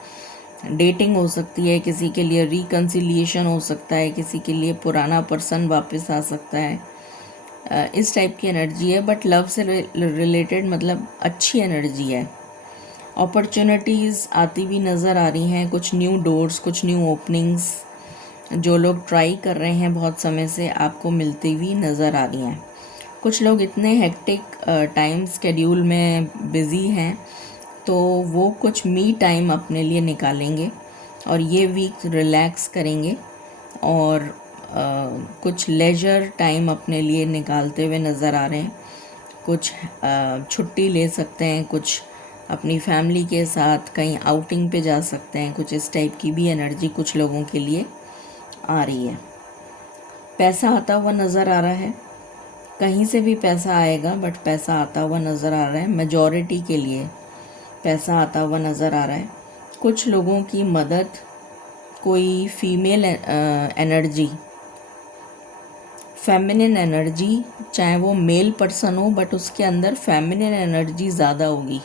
डेटिंग हो सकती है, किसी के लिए रिकन्सिलिएशन हो सकता है, किसी के लिए पुराना पर्सन वापस आ सकता है। इस टाइप की एनर्जी है। बट लव से रिलेटेड मतलब अच्छी एनर्जी है। अपॉर्चुनिटीज़ आती भी नज़र आ रही हैं, कुछ न्यू डोर्स, कुछ न्यू ओपनिंग्स जो लोग ट्राई कर रहे हैं बहुत समय से, आपको मिलती हुई नज़र आ रही हैं। कुछ लोग इतने हेक्टिक टाइम स्केड्यूल में बिज़ी हैं, तो वो कुछ मी टाइम अपने लिए निकालेंगे और ये वीक रिलैक्स करेंगे और कुछ लेजर टाइम अपने लिए निकालते हुए नज़र आ रहे हैं। कुछ छुट्टी ले सकते हैं, कुछ अपनी फैमिली के साथ कहीं आउटिंग पे जा सकते हैं। कुछ इस टाइप की भी एनर्जी कुछ लोगों के लिए आ रही है। पैसा आता हुआ नज़र आ रहा है, कहीं से भी पैसा आएगा, बट पैसा आता हुआ नज़र आ रहा है। मेजॉरिटी के लिए पैसा आता हुआ नज़र आ रहा है। कुछ लोगों की मदद, कोई फीमेल एनर्जी, फेमिनिन एनर्जी, चाहे वो मेल पर्सन हो बट उसके अंदर फेमिनिन एनर्जी ज़्यादा होगी,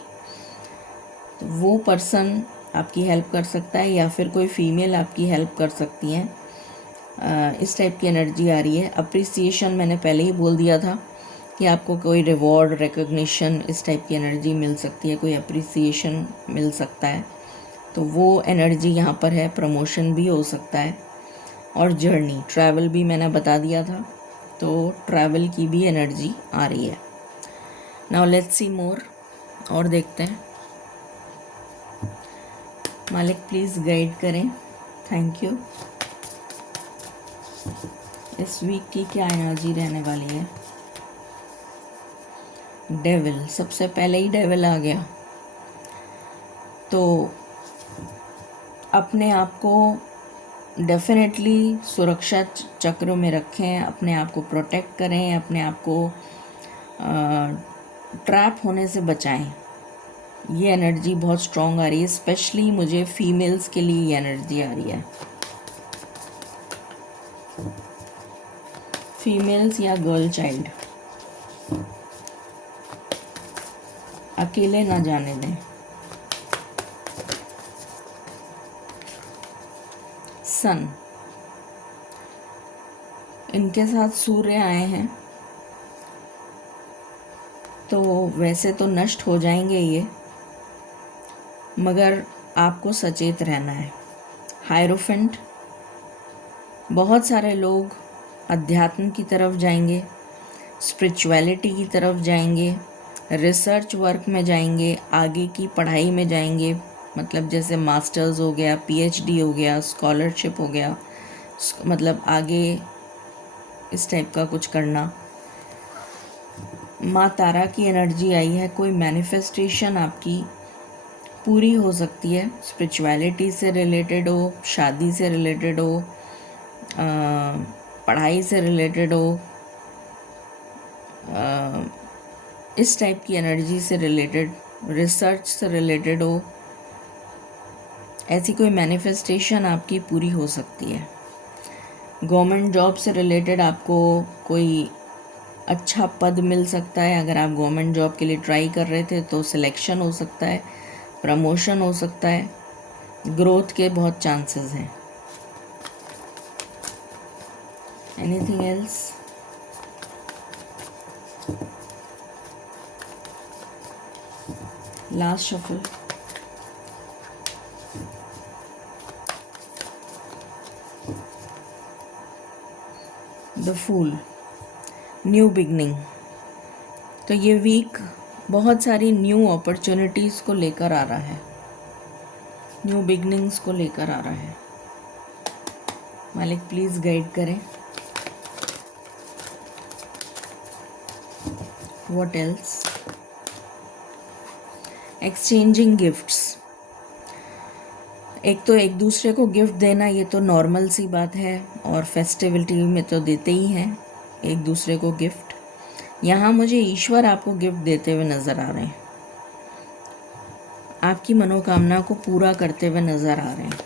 तो वो पर्सन आपकी हेल्प कर सकता है, या फिर कोई फीमेल आपकी हेल्प कर सकती हैं। इस टाइप की एनर्जी आ रही है। अप्रिसिएशन मैंने पहले ही बोल दिया था कि आपको कोई रिवॉर्ड, रिकॉग्निशन, इस टाइप की एनर्जी मिल सकती है, कोई अप्रिसिएशन मिल सकता है, तो वो एनर्जी यहाँ पर है। प्रमोशन भी हो सकता है। और जर्नी, ट्रैवल भी मैंने बता दिया था, तो ट्रैवल की भी एनर्जी आ रही है। नाउ लेट्स सी मोर, और देखते हैं। मालिक प्लीज़ गाइड करें, थैंक यू। इस वीक की क्या एनर्जी रहने वाली है? डेविल, सबसे पहले ही डेविल आ गया। तो अपने आप को डेफिनेटली सुरक्षा चक्र में रखें, अपने आप को प्रोटेक्ट करें, अपने आप को ट्रैप होने से बचाएं। ये एनर्जी बहुत स्ट्रॉन्ग आ रही है। स्पेशली मुझे फीमेल्स के लिए ये एनर्जी आ रही है। फीमेल्स या गर्ल चाइल्ड अकेले ना जाने दें। सन, इनके साथ सूर्य आए हैं, तो वैसे तो नष्ट हो जाएंगे ये, मगर आपको सचेत रहना है। हायरोफेंट, बहुत सारे लोग अध्यात्म की तरफ जाएंगे, स्पिरिचुअलिटी की तरफ जाएंगे, रिसर्च वर्क में जाएंगे, आगे की पढ़ाई में जाएंगे, मतलब जैसे मास्टर्स हो गया, पीएचडी हो गया, स्कॉलरशिप हो गया, मतलब आगे इस टाइप का कुछ करना। माँ तारा की एनर्जी आई है, कोई मैनिफेस्टेशन आपकी पूरी हो सकती है। स्पिरिचुअलिटी से रिलेटेड हो, शादी से रिलेटेड हो, पढ़ाई से रिलेटेड हो, इस टाइप की एनर्जी से रिलेटेड, रिसर्च से रिलेटेड हो, ऐसी कोई मैनिफेस्टेशन आपकी पूरी हो सकती है। गवर्नमेंट जॉब से रिलेटेड आपको कोई अच्छा पद मिल सकता है। अगर आप गवर्नमेंट जॉब के लिए ट्राई कर रहे थे तो सिलेक्शन हो सकता है, प्रमोशन हो सकता है, ग्रोथ के बहुत चांसेस हैं। Anything else? Last shuffle. The fool, new beginning. तो ये वीक बहुत सारी न्यू अपॉर्चुनिटीज़ को लेकर आ रहा है, न्यू बिगनिंग्स को लेकर आ रहा है। मालिक प्लीज़ गाइड करें। What else? Exchanging gifts. एक तो एक दूसरे को गिफ्ट देना, ये तो नॉर्मल सी बात है, और फेस्टिविटी में तो देते ही हैं एक दूसरे को गिफ्ट। यहाँ मुझे ईश्वर आपको गिफ्ट देते हुए नज़र आ रहे हैं, आपकी मनोकामना को पूरा करते हुए नज़र आ रहे हैं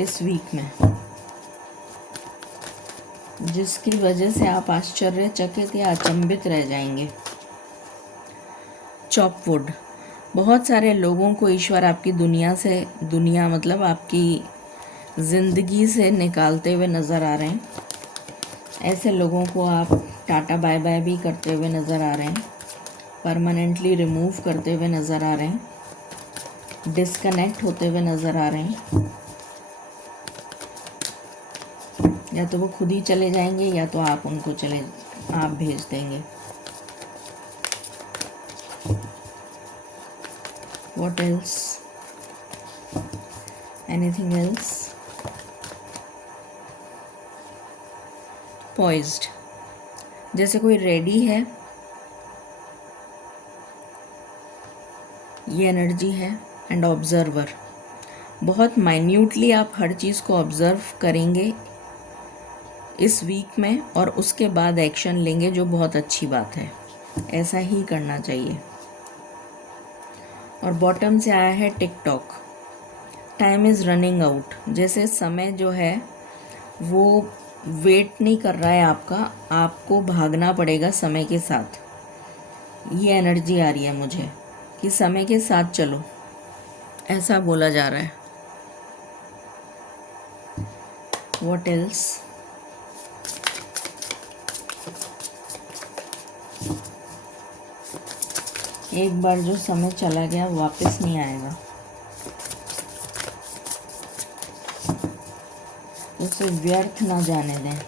इस वीक में, जिसकी वजह से आप आश्चर्यचकित या अचंभित रह जाएंगे। चॉपवुड। बहुत सारे लोगों को ईश्वर आपकी दुनिया मतलब आपकी ज़िंदगी से निकालते हुए नज़र आ रहे हैं। ऐसे लोगों को आप टाटा बाय बाय भी करते हुए नज़र आ रहे हैं, परमानेंटली रिमूव करते हुए नज़र आ रहे हैं, डिस्कनेक्ट होते हुए नज़र आ रहे हैं। या तो वो खुद ही चले जाएंगे या तो आप भेज देंगे। What else? Anything else? Poised. जैसे कोई रेडी है, ये एनर्जी है। And observer. बहुत माइन्यूटली आप हर चीज़ को ऑब्जर्व करेंगे इस वीक में, और उसके बाद एक्शन लेंगे, जो बहुत अच्छी बात है। ऐसा ही करना चाहिए। और बॉटम से आया है TikTok. Time is running out. जैसे समय जो है वो वेट नहीं कर रहा है आपका, आपको भागना पड़ेगा समय के साथ। ये एनर्जी आ रही है मुझे कि समय के साथ चलो, ऐसा बोला जा रहा है। What else? एक बार जो समय चला गया वापस नहीं आएगा, उसे व्यर्थ ना जाने दें।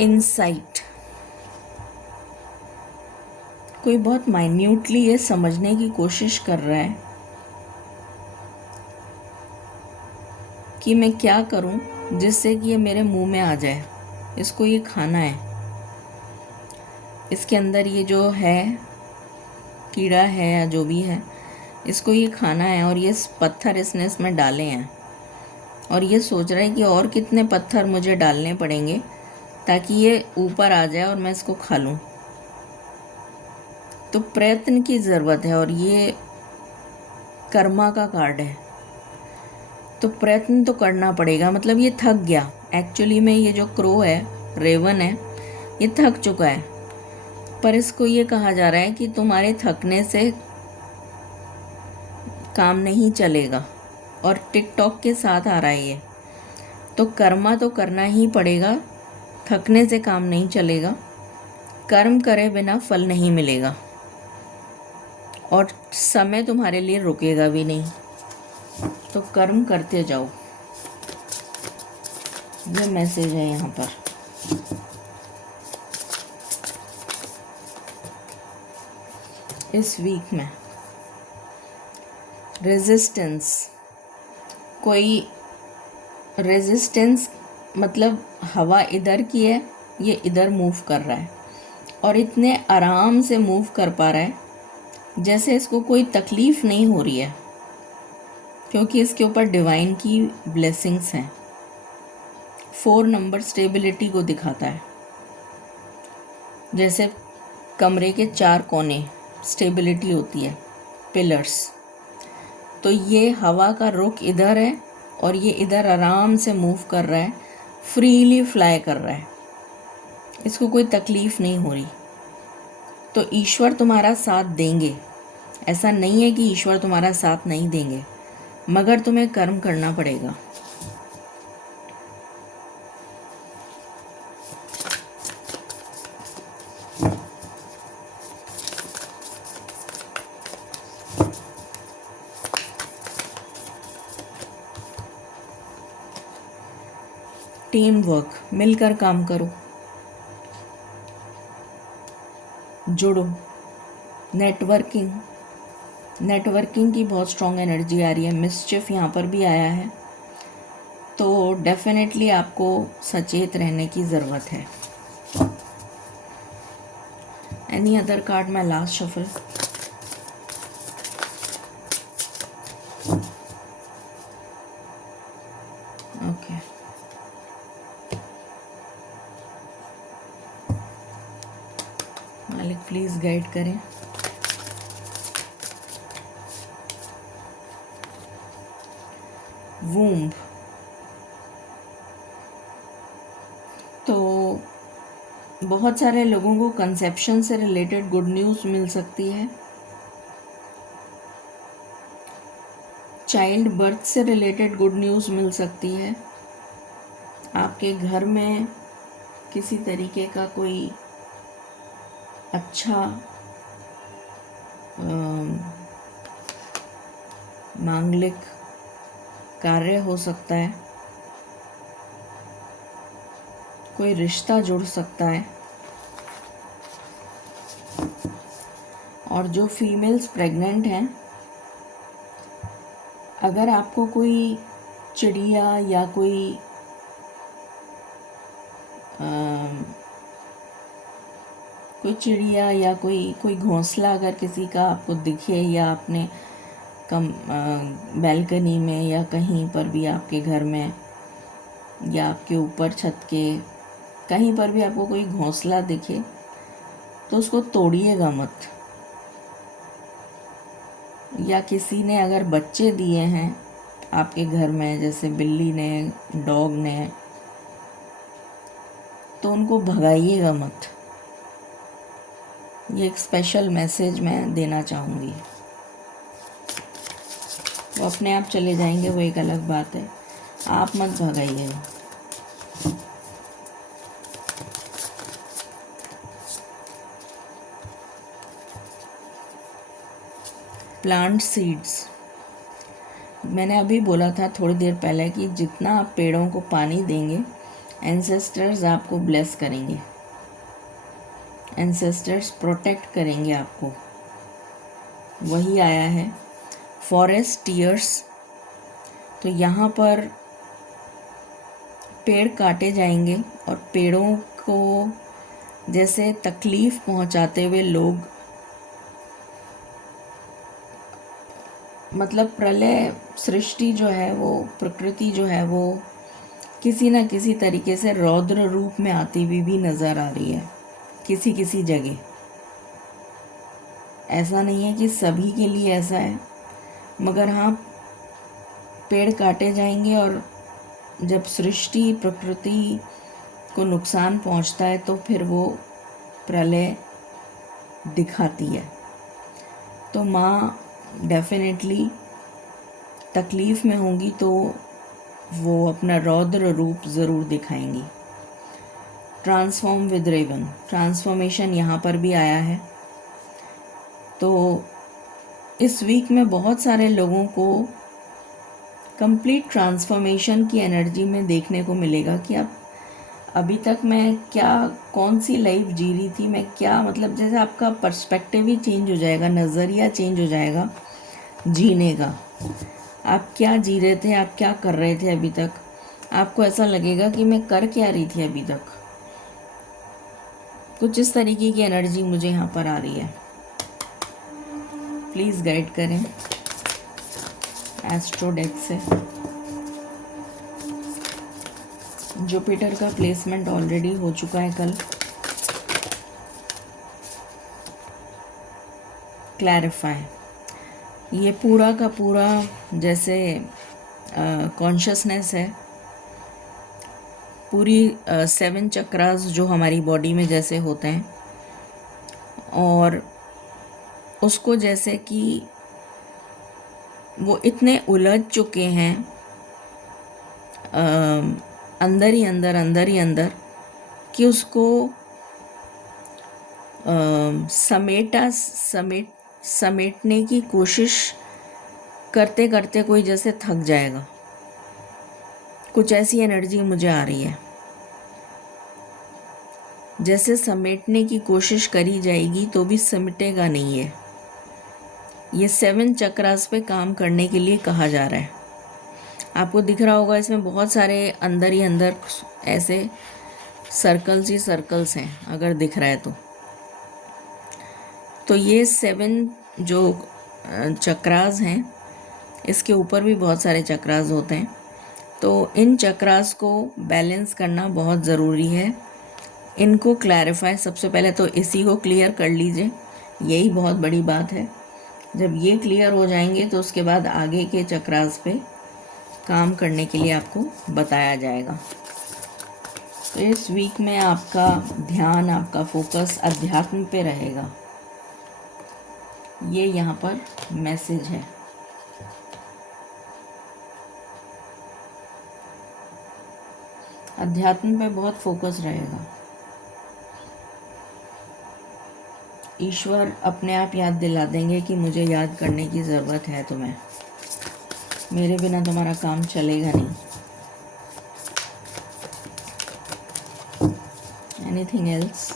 इनसाइट। कोई बहुत माइन्यूटली ये समझने की कोशिश कर रहा है कि मैं क्या करूं जिससे कि ये मेरे मुंह में आ जाए। इसको ये खाना है, इसके अंदर ये जो है कीड़ा है या जो भी है, इसको ये खाना है। और ये पत्थर इसने इसमें डाले हैं, और ये सोच रहा है कि और कितने पत्थर मुझे डालने पड़ेंगे ताकि ये ऊपर आ जाए और मैं इसको खा लूं। तो प्रयत्न की ज़रूरत है, और ये कर्मा का कार्ड है, तो प्रयत्न तो करना पड़ेगा। मतलब ये थक गया। एक्चुअली में ये जो क्रो है, रेवन है, ये थक चुका है, पर इसको ये कहा जा रहा है कि तुम्हारे थकने से काम नहीं चलेगा। और टिकटॉक के साथ आ रहा है ये, तो कर्मा तो करना ही पड़ेगा। थकने से काम नहीं चलेगा, कर्म करे बिना फल नहीं मिलेगा, और समय तुम्हारे लिए रुकेगा भी नहीं। तो कर्म करते जाओ, ये मैसेज है यहाँ पर। इस वीक में रेजिस्टेंस, कोई रेजिस्टेंस मतलब हवा इधर की है, ये इधर मूव कर रहा है, और इतने आराम से मूव कर पा रहा है जैसे इसको कोई तकलीफ़ नहीं हो रही है, क्योंकि इसके ऊपर डिवाइन की ब्लेसिंग्स हैं। 4 नंबर स्टेबिलिटी को दिखाता है। जैसे कमरे के 4 कोने स्टेबिलिटी होती है, पिलर्स। तो ये हवा का रुख इधर है, और ये इधर आराम से मूव कर रहा है, फ्रीली फ्लाई कर रहा है, इसको कोई तकलीफ़ नहीं हो रही। तो ईश्वर तुम्हारा साथ देंगे, ऐसा नहीं है कि ईश्वर तुम्हारा साथ नहीं देंगे, मगर तुम्हें कर्म करना पड़ेगा। टीम वर्क, मिलकर काम करो, जुड़ो। नेटवर्किंग, नेटवर्किंग की बहुत स्ट्रॉन्ग एनर्जी आ रही है। मिसचिफ यहाँ पर भी आया है, तो डेफिनेटली आपको सचेत रहने की ज़रूरत है। Any other card, my last shuffle. Okay, मालिक प्लीज गाइड करें। वूम्ब, तो बहुत सारे लोगों को कंसेप्शन से रिलेटेड गुड न्यूज़ मिल सकती है। चाइल्ड बर्थ से रिलेटेड गुड न्यूज़ मिल सकती है। आपके घर में किसी तरीके का कोई अच्छा मांगलिक कार्य हो सकता है, कोई रिश्ता जुड़ सकता है। और जो फीमेल्स प्रेग्नेंट हैं, अगर आपको कोई चिड़िया या कोई चिड़िया या कोई घोंसला अगर किसी का आपको दिखे, या आपने बैल्कनी में या कहीं पर भी आपके घर में या आपके ऊपर छत के कहीं पर भी आपको कोई घोंसला दिखे, तो उसको तोड़िएगा मत। या किसी ने अगर बच्चे दिए हैं आपके घर में, जैसे बिल्ली ने, डॉग ने, तो उनको भगाइएगा मत। ये एक स्पेशल मैसेज मैं देना चाहूँगी। वो अपने आप चले जाएंगे, वो एक अलग बात है, आप मत भगाइएगा। प्लांट सीड्स, मैंने अभी बोला था थोड़ी देर पहले कि जितना आप पेड़ों को पानी देंगे, एंसेस्टर्स आपको ब्लेस करेंगे, एंसेस्टर्स प्रोटेक्ट करेंगे आपको। वही आया है। फॉरेस्ट टीयर्स, तो यहाँ पर पेड़ काटे जाएंगे और पेड़ों को जैसे तकलीफ़ पहुँचाते हुए लोग, मतलब प्रलय सृष्टि जो है, वो प्रकृति जो है, वो किसी न किसी तरीके से रौद्र रूप में आती हुई भी नज़र आ रही है किसी किसी जगह। ऐसा नहीं है कि सभी के लिए ऐसा है, मगर हाँ, पेड़ काटे जाएंगे और जब सृष्टि प्रकृति को नुकसान पहुंचता है तो फिर वो प्रलय दिखाती है। तो माँ डेफिनेटली तकलीफ़ में होंगी, तो वो अपना रौद्र रूप ज़रूर दिखाएंगी। ट्रांसफॉर्म विद रेवन, ट्रांसफॉर्मेशन यहाँ पर भी आया है। तो इस वीक में बहुत सारे लोगों को कंप्लीट ट्रांसफॉर्मेशन की एनर्जी में देखने को मिलेगा कि अब अभी तक मैं क्या, कौन सी लाइफ जी रही थी, मैं क्या, मतलब जैसे आपका पर्सपेक्टिव ही चेंज हो जाएगा, नज़रिया चेंज हो जाएगा जीने का। आप क्या जी रहे थे, आप क्या कर रहे थे अभी तक, आपको ऐसा लगेगा कि मैं कर क्या रही थी अभी तक। कुछ इस तरीके की एनर्जी मुझे यहाँ पर आ रही है। प्लीज़ गाइड करें एस्ट्रो डेक से। जुपिटर का प्लेसमेंट ऑलरेडी हो चुका है कल। क्लैरिफाई, ये पूरा का पूरा जैसे कॉन्शियसनेस है, पूरी 7 चक्रास जो हमारी बॉडी में जैसे होते हैं, और उसको जैसे कि वो इतने उलझ चुके हैं अंदर ही अंदर, अंदर ही अंदर, कि उसको समेटने की कोशिश करते करते कोई जैसे थक जाएगा। कुछ ऐसी एनर्जी मुझे आ रही है, जैसे समेटने की कोशिश करी जाएगी तो भी समेटेगा नहीं है। ये 7 चक्रास पे काम करने के लिए कहा जा रहा है। आपको दिख रहा होगा इसमें बहुत सारे अंदर ही अंदर ऐसे सर्कल्स ही सर्कल्स हैं, अगर दिख रहा है तो ये 7 जो चक्रास हैं, इसके ऊपर भी बहुत सारे चक्रास होते हैं। तो इन चक्रास को बैलेंस करना बहुत ज़रूरी है। इनको क्लैरिफाई, सबसे पहले तो इसी को क्लियर कर लीजिए, यही बहुत बड़ी बात है। जब ये क्लियर हो जाएंगे तो उसके बाद आगे के चक्रास पे काम करने के लिए आपको बताया जाएगा। तो इस वीक में आपका ध्यान, आपका फोकस अध्यात्म पे रहेगा। ये यहाँ पर मैसेज है। अध्यात्म पे बहुत फोकस रहेगा। ईश्वर अपने आप याद दिला देंगे कि मुझे याद करने की ज़रूरत है तुम्हें, मेरे बिना तुम्हारा काम चलेगा नहीं। Anything else?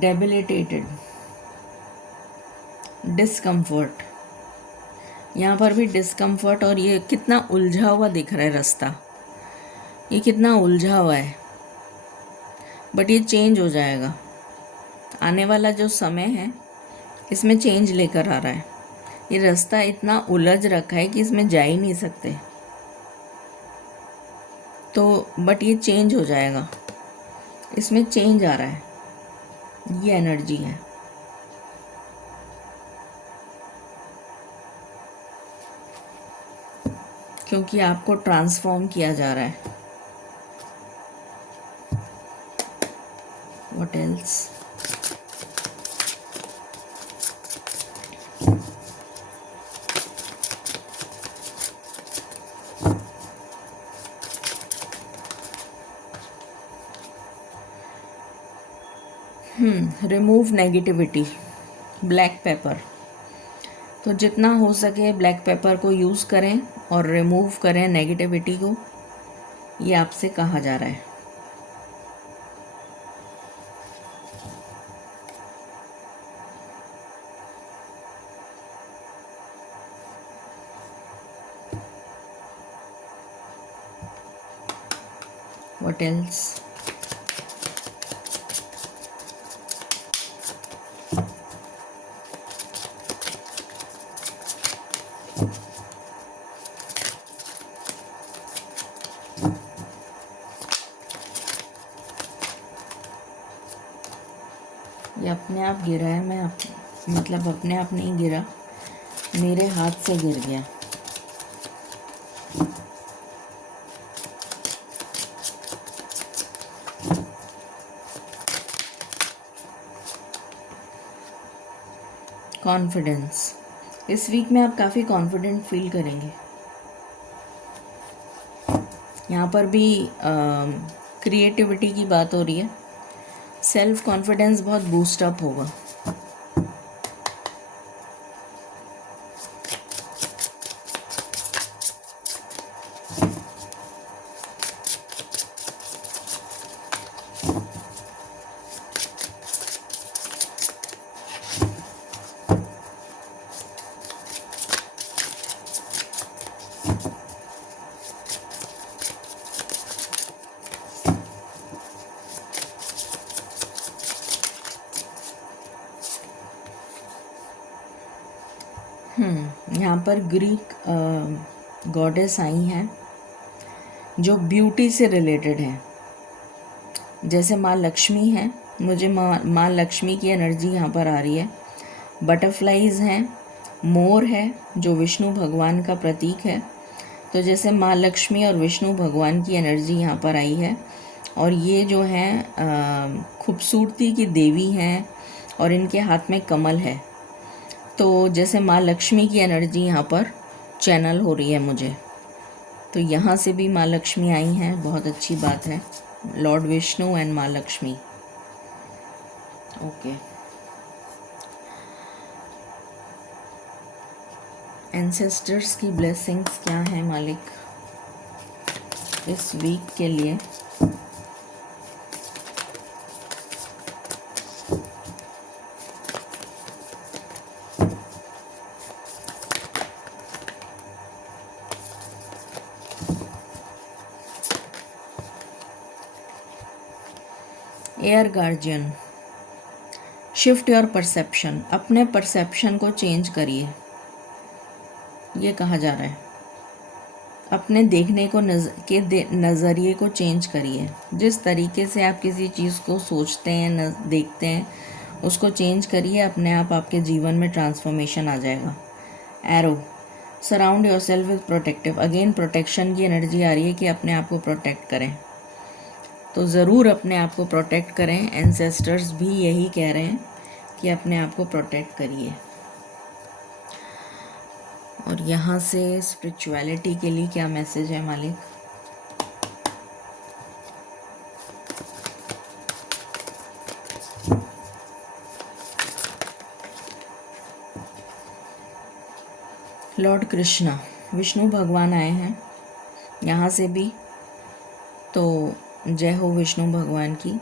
डेबिलिटेटेड, डिस्कम्फर्ट, यहाँ पर भी डिस्कम्फर्ट। और ये कितना उलझा हुआ दिख रहा है रास्ता, ये कितना उलझा हुआ है, बट ये चेंज हो जाएगा। आने वाला जो समय है इसमें चेंज लेकर आ रहा है। ये रास्ता इतना उलझ रखा है कि इसमें जा ही नहीं सकते, तो बट ये चेंज हो जाएगा, इसमें चेंज आ रहा है, ये एनर्जी है। क्योंकि आपको ट्रांसफॉर्म किया जा रहा है। What else? Remove negativity, black pepper. तो जितना हो सके ब्लैक पेपर को यूज़ करें और रिमूव करें नेगेटिविटी को, ये आपसे कहा जा रहा है। What else? ये अपने आप गिरा है, मतलब अपने आप नहीं गिरा, मेरे हाथ से गिर गया। कॉन्फिडेंस, इस वीक में आप काफ़ी कॉन्फिडेंट फील करेंगे। यहाँ पर भी क्रिएटिविटी की बात हो रही है। सेल्फ कॉन्फिडेंस बहुत बूस्ट अप होगा। यहाँ पर ग्रीक गॉडेस आई हैं जो ब्यूटी से रिलेटेड हैं। जैसे माँ लक्ष्मी हैं, मुझे माँ लक्ष्मी की एनर्जी यहाँ पर आ रही है। बटरफ्लाइज हैं, मोर है जो विष्णु भगवान का प्रतीक है। तो जैसे माँ लक्ष्मी और विष्णु भगवान की एनर्जी यहाँ पर आई है, और ये जो हैं खूबसूरती की देवी हैं और इनके हाथ में कमल है। तो जैसे माँ लक्ष्मी की एनर्जी यहाँ पर चैनल हो रही है मुझे, तो यहाँ से भी माँ लक्ष्मी आई हैं, बहुत अच्छी बात है। लॉर्ड विष्णु एंड माँ लक्ष्मी। ओके, एंसेस्टर्स की ब्लेसिंग्स क्या हैं मालिक इस वीक के लिए? Air guardian, shift your perception, अपने परसेप्शन को चेंज करिए, ये कहा जा रहा है। अपने देखने को नज़रिए को चेंज करिए। जिस तरीके से आप किसी चीज़ को सोचते हैं, देखते हैं, उसको चेंज करिए, अपने आप आपके जीवन में ट्रांसफॉर्मेशन आ जाएगा। Arrow, surround your self with protective, again protection की एनर्जी आ रही है कि अपने आप को प्रोटेक्ट करें। तो ज़रूर अपने आप को प्रोटेक्ट करें। एंसेस्टर्स भी यही कह रहे हैं कि अपने आप को प्रोटेक्ट करिए। और यहाँ से स्पिरिचुअलिटी के लिए क्या मैसेज है मालिक? लॉर्ड कृष्णा, विष्णु भगवान आए हैं यहाँ से भी, तो जय हो विष्णु भगवान की,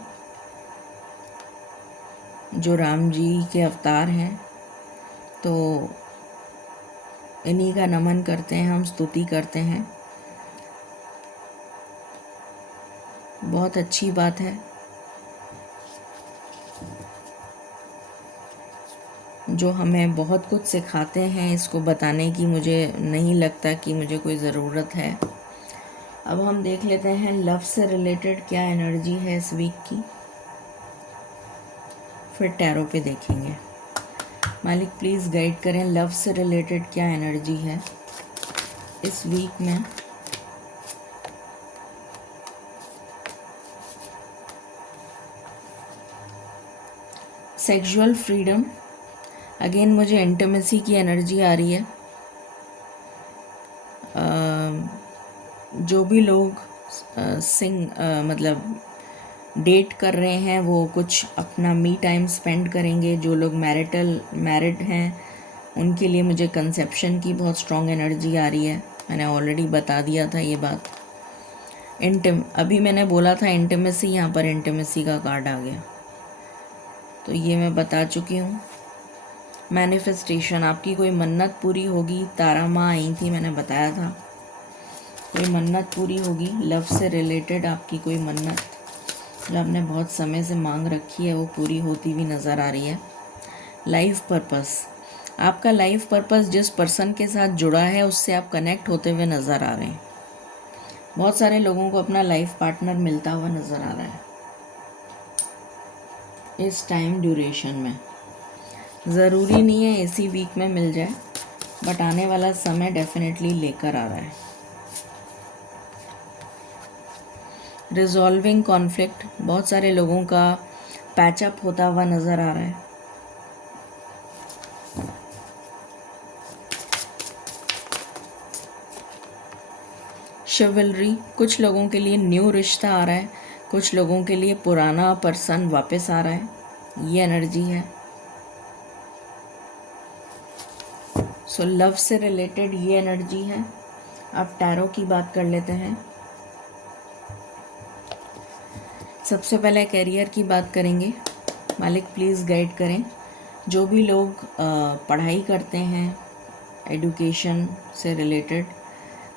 जो राम जी के अवतार हैं। तो इन्हीं का नमन करते हैं हम, स्तुति करते हैं। बहुत अच्छी बात है। जो हमें बहुत कुछ सिखाते हैं, इसको बताने की मुझे नहीं लगता कि मुझे कोई ज़रूरत है। अब हम देख लेते हैं लव से रिलेटेड क्या एनर्जी है इस वीक की, फिर टैरो पे देखेंगे। मालिक प्लीज़ गाइड करें, लव से रिलेटेड क्या एनर्जी है इस वीक में। सेक्सुअल फ्रीडम, अगेन मुझे इंटिमेसी की एनर्जी आ रही है। जो भी लोग मतलब डेट कर रहे हैं वो कुछ अपना मी टाइम स्पेंड करेंगे। जो लोग मैरिड हैं उनके लिए मुझे कंसेप्शन की बहुत स्ट्रॉन्ग एनर्जी आ रही है। मैंने ऑलरेडी बता दिया था ये बात। अभी मैंने बोला था इंटिमेसी, यहाँ पर इंटिमेसी का कार्ड आ गया, तो ये मैं बता चुकी हूँ। मैनिफेस्टेशन, आपकी कोई मन्नत पूरी होगी। तारा माँ आई थी, मैंने बताया था कोई मन्नत पूरी होगी। लव से रिलेटेड आपकी कोई मन्नत जो आपने बहुत समय से मांग रखी है वो पूरी होती हुई नज़र आ रही है। लाइफ पर्पस, आपका लाइफ पर्पस जिस पर्सन के साथ जुड़ा है उससे आप कनेक्ट होते हुए नज़र आ रहे हैं। बहुत सारे लोगों को अपना लाइफ पार्टनर मिलता हुआ नज़र आ रहा है इस टाइम ड्यूरेशन में। ज़रूरी नहीं है इसी वीक में मिल जाए, बट आने वाला समय डेफिनेटली लेकर आ रहा है। रिजॉल्विंग कॉन्फ्लिक्ट, बहुत सारे लोगों का पैचअप होता हुआ नज़र आ रहा है। शिवलरी, कुछ लोगों के लिए न्यू रिश्ता आ रहा है, कुछ लोगों के लिए पुराना पर्सन वापस आ रहा है, ये एनर्जी है। सो लव से रिलेटेड ये एनर्जी है। अब टैरो की बात कर लेते हैं। सबसे पहले कैरियर की बात करेंगे। मालिक प्लीज़ गाइड करें, जो भी लोग पढ़ाई करते हैं एजुकेशन से रिलेटेड,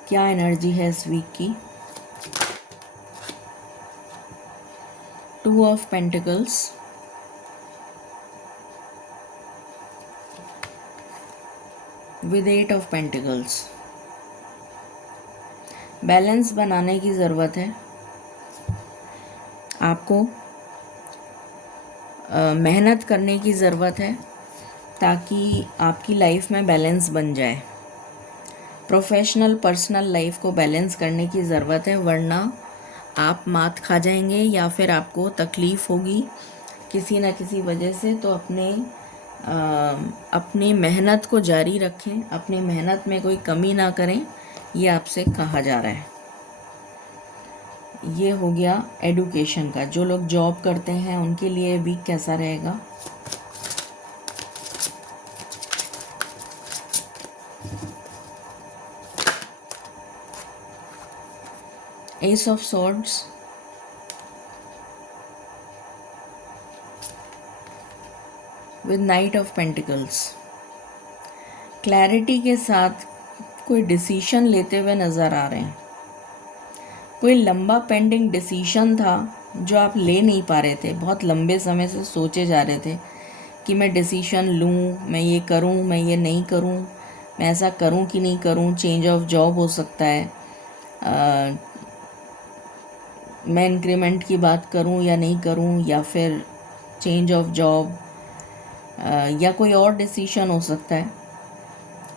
क्या एनर्जी है इस वीक की। 2 of pentacles, with 8 of pentacles. Balance बनाने की ज़रूरत है आपको, मेहनत करने की ज़रूरत है। ताकि आपकी लाइफ में बैलेंस बन जाए। प्रोफेशनल पर्सनल लाइफ को बैलेंस करने की ज़रूरत है, वरना आप मात खा जाएंगे या फिर आपको तकलीफ़ होगी किसी न किसी वजह से। तो अपनी मेहनत को जारी रखें, अपनी मेहनत में कोई कमी ना करें, ये आपसे कहा जा रहा है। ये हो गया एडुकेशन का। जो लोग जॉब करते हैं उनके लिए वीक कैसा रहेगा। S of swords, with night of pentacles. Clarity के साथ कोई डिसीशन लेते हुए नज़र आ रहे हैं। कोई लंबा पेंडिंग डिसीशन था जो आप ले नहीं पा रहे थे, बहुत लंबे समय से सोचे जा रहे थे कि मैं डिसीशन लूँ, मैं ये करूँ, मैं ये नहीं करूँ, मैं ऐसा करूँ कि नहीं करूँ, चेंज ऑफ जॉब हो सकता है, मैं इंक्रीमेंट की बात करूँ या नहीं करूँ, या फिर चेंज ऑफ जॉब, या कोई और डिसीशन हो सकता है,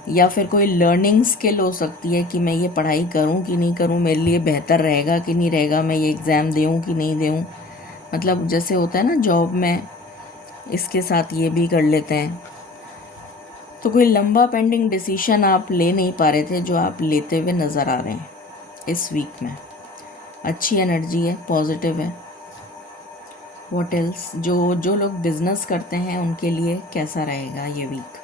या फिर कोई लर्निंग स्किल हो सकती है कि मैं ये पढ़ाई करूं कि नहीं करूं, मेरे लिए बेहतर रहेगा कि नहीं रहेगा, मैं ये एग्ज़ाम दूं कि नहीं दूं। मतलब जैसे होता है ना जॉब में, इसके साथ ये भी कर लेते हैं। तो कोई लंबा पेंडिंग डिसीशन आप ले नहीं पा रहे थे जो आप लेते हुए नज़र आ रहे हैं इस वीक में। अच्छी एनर्जी है, पॉजिटिव है। व्हाट एल्स, जो लोग बिजनेस करते हैं उनके लिए कैसा रहेगा ये वीक।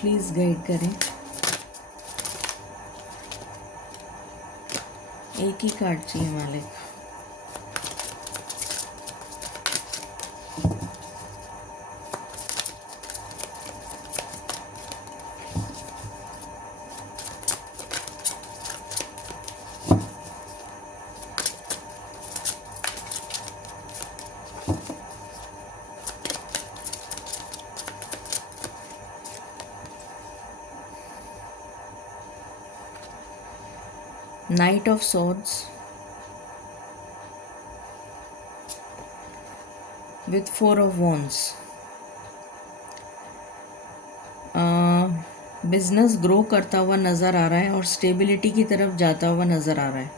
प्लीज़ गाइड करें। एक ही कार्ड चाहिए मालिक। Knight of Swords with Four of Wands. Business grow करता हुआ नज़र आ रहा है और स्टेबिलिटी की तरफ जाता हुआ नज़र आ रहा है।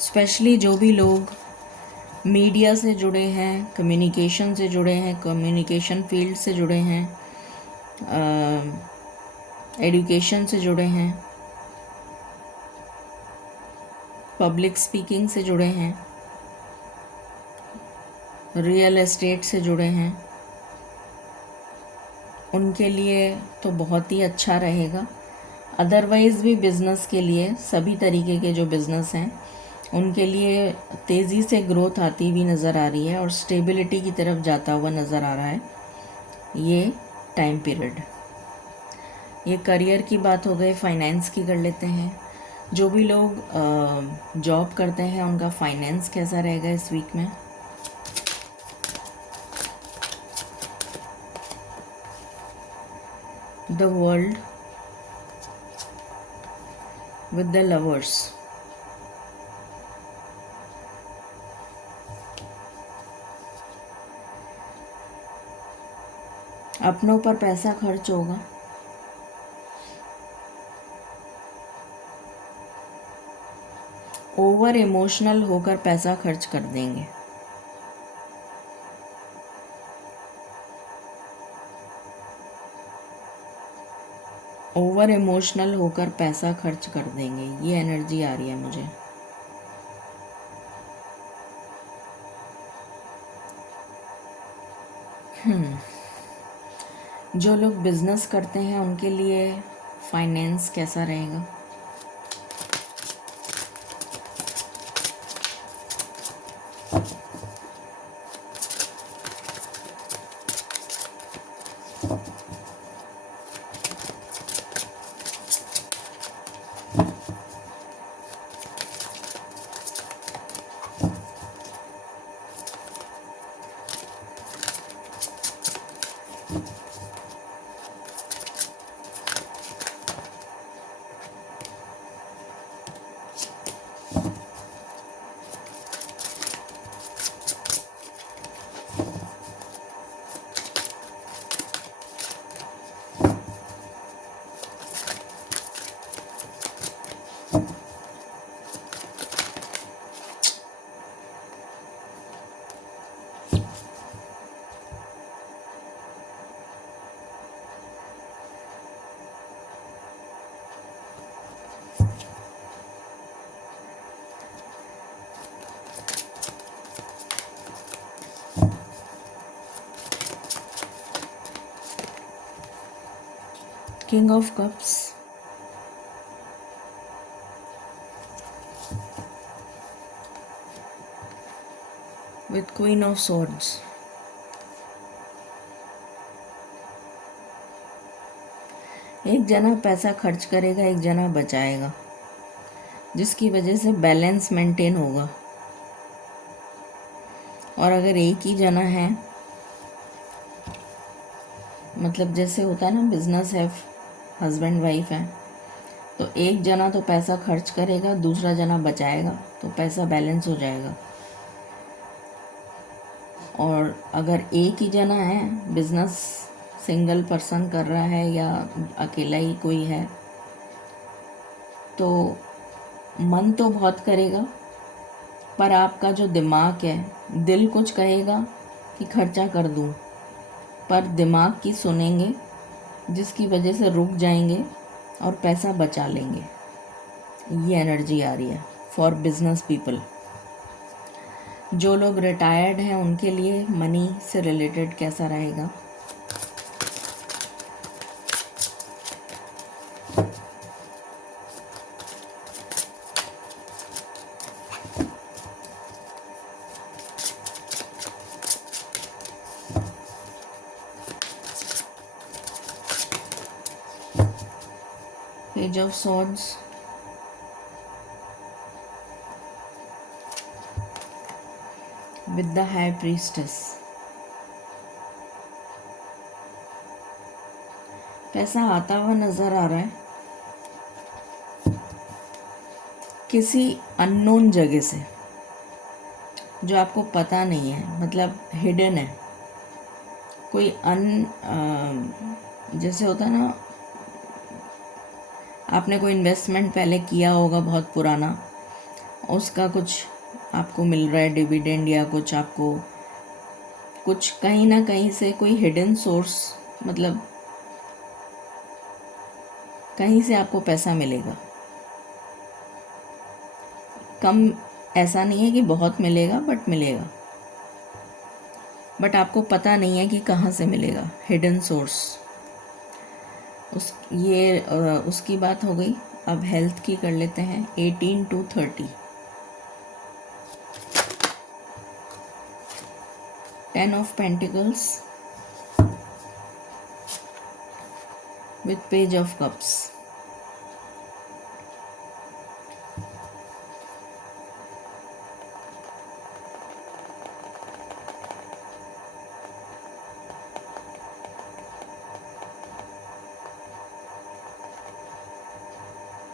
स्पेशली जो भी लोग मीडिया से जुड़े हैं, कम्युनिकेशन से जुड़े हैं, कम्युनिकेशन फील्ड से जुड़े हैं, एजुकेशन से जुड़े हैं, पब्लिक स्पीकिंग से जुड़े हैं, रियल एस्टेट से जुड़े हैं, उनके लिए तो बहुत ही अच्छा रहेगा। अदरवाइज़ भी बिज़नेस के लिए, सभी तरीके के जो बिज़नेस हैं उनके लिए तेज़ी से ग्रोथ आती हुई नज़र आ रही है और स्टेबिलिटी की तरफ जाता हुआ नज़र आ रहा है ये टाइम पीरियड। ये करियर की बात हो गई, फाइनेंस की कर लेते हैं। जो भी लोग जॉब करते हैं उनका फाइनेंस कैसा रहेगा इस वीक में। The world with the lovers. अपनों पर पैसा खर्च होगा, ओवर इमोशनल होकर पैसा खर्च कर देंगे। ओवर इमोशनल होकर पैसा खर्च कर देंगे, ये एनर्जी आ रही है मुझे। जो लोग बिजनेस करते हैं उनके लिए फाइनेंस कैसा रहेगा? King of Cups, with Queen of Swords. एक जना पैसा खर्च करेगा, एक जना बचाएगा, जिसकी वजह से बैलेंस मेंटेन होगा। और अगर एक ही जना है, मतलब जैसे होता है ना, बिजनेस है, हस्बैंड वाइफ है, तो एक जना तो पैसा खर्च करेगा, दूसरा जना बचाएगा, तो पैसा बैलेंस हो जाएगा। और अगर एक ही जना है, बिजनेस सिंगल पर्सन कर रहा है या अकेला ही कोई है, तो मन तो बहुत करेगा, पर आपका जो दिमाग है, दिल कुछ कहेगा कि खर्चा कर दूं, पर दिमाग की सुनेंगे, जिसकी वजह से रुक जाएंगे और पैसा बचा लेंगे। ये एनर्जी आ रही है फॉर बिजनेस पीपल। जो लोग रिटायर्ड हैं उनके लिए मनी से रिलेटेड कैसा रहेगा? Page of Swords, with the High Priestess. पैसा आता हुआ नजर आ रहा है किसी अननोन जगह से, जो आपको पता नहीं है, मतलब हिडन है। कोई जैसे होता है ना, आपने कोई इन्वेस्टमेंट पहले किया होगा बहुत पुराना, उसका कुछ आपको मिल रहा है डिविडेंड, या कुछ आपको कुछ कहीं ना कहीं से कोई हिडन सोर्स, मतलब कहीं से आपको पैसा मिलेगा। कम ऐसा नहीं है कि बहुत मिलेगा, बट मिलेगा, बट आपको पता नहीं है कि कहाँ से मिलेगा, हिडन सोर्स। उसकी बात हो गई। अब हेल्थ की कर लेते हैं। 18 to 30, 10 of Pentacles with Page of Cups.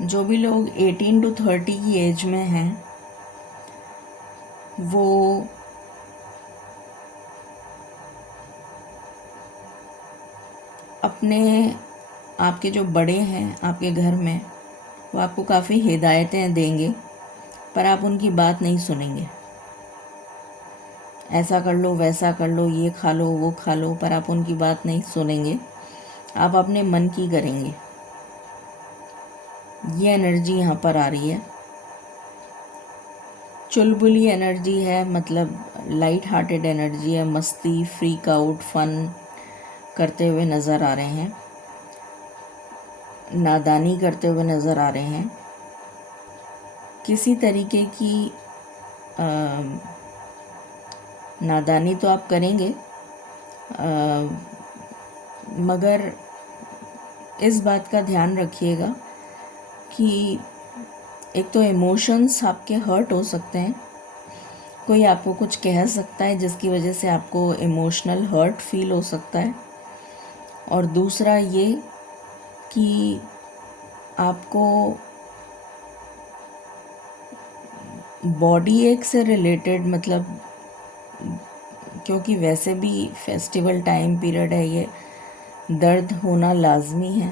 जो भी लोग 18 to 30 की एज में हैं, वो अपने, आपके जो बड़े हैं आपके घर में, वो आपको काफ़ी हिदायतें देंगे पर आप उनकी बात नहीं सुनेंगे। ऐसा कर लो, वैसा कर लो, ये खा लो, वो खा लो, पर आप उनकी बात नहीं सुनेंगे। आप अपने मन की करेंगे। ये एनर्जी यहाँ पर आ रही है। चुलबुली एनर्जी है, मतलब लाइट हार्टेड एनर्जी है। मस्ती, फ्रीक आउट, फन करते हुए नज़र आ रहे हैं। नादानी करते हुए नज़र आ रहे हैं। किसी तरीके की नादानी तो आप करेंगे, मगर इस बात का ध्यान रखिएगा कि एक तो इमोशंस आपके हर्ट हो सकते हैं। कोई आपको कुछ कह सकता है जिसकी वजह से आपको इमोशनल हर्ट फील हो सकता है। और दूसरा ये कि आपको बॉडी एक से रिलेटेड, मतलब क्योंकि वैसे भी फेस्टिवल टाइम पीरियड है, ये दर्द होना लाजमी है,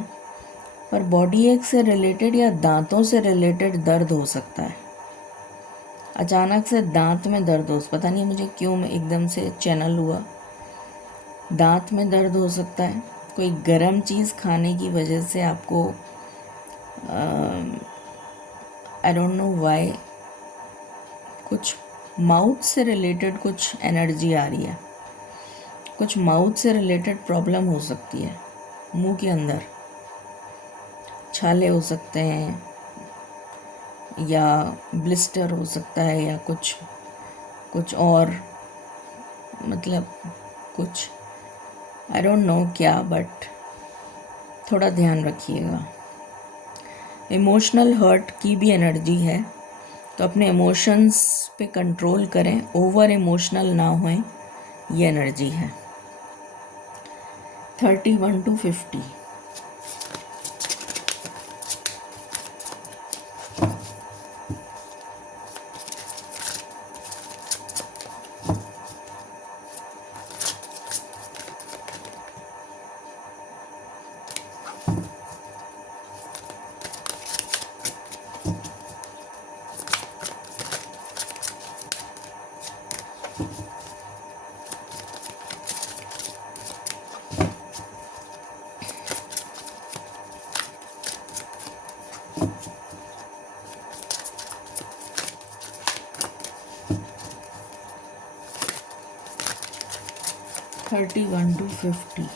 पर बॉडी एक से रिलेटेड या दांतों से रिलेटेड दर्द हो सकता है। अचानक से दांत में दर्द हो, पता नहीं मुझे क्यों एकदम से चैनल हुआ, दांत में दर्द हो सकता है। कोई गर्म चीज़ खाने की वजह से आपको आई डोंट नो व्हाई कुछ माउथ से रिलेटेड कुछ एनर्जी आ रही है। कुछ माउथ से रिलेटेड प्रॉब्लम हो सकती है। मुंह के अंदर छाले हो सकते हैं, या ब्लिस्टर हो सकता है, या कुछ और, मतलब कुछ आई डोंट नो क्या, बट थोड़ा ध्यान रखिएगा। इमोशनल हर्ट की भी एनर्जी है, तो अपने इमोशंस पे कंट्रोल करें, ओवर इमोशनल ना होएं। ये एनर्जी है। 31 to 50। 31 to 50।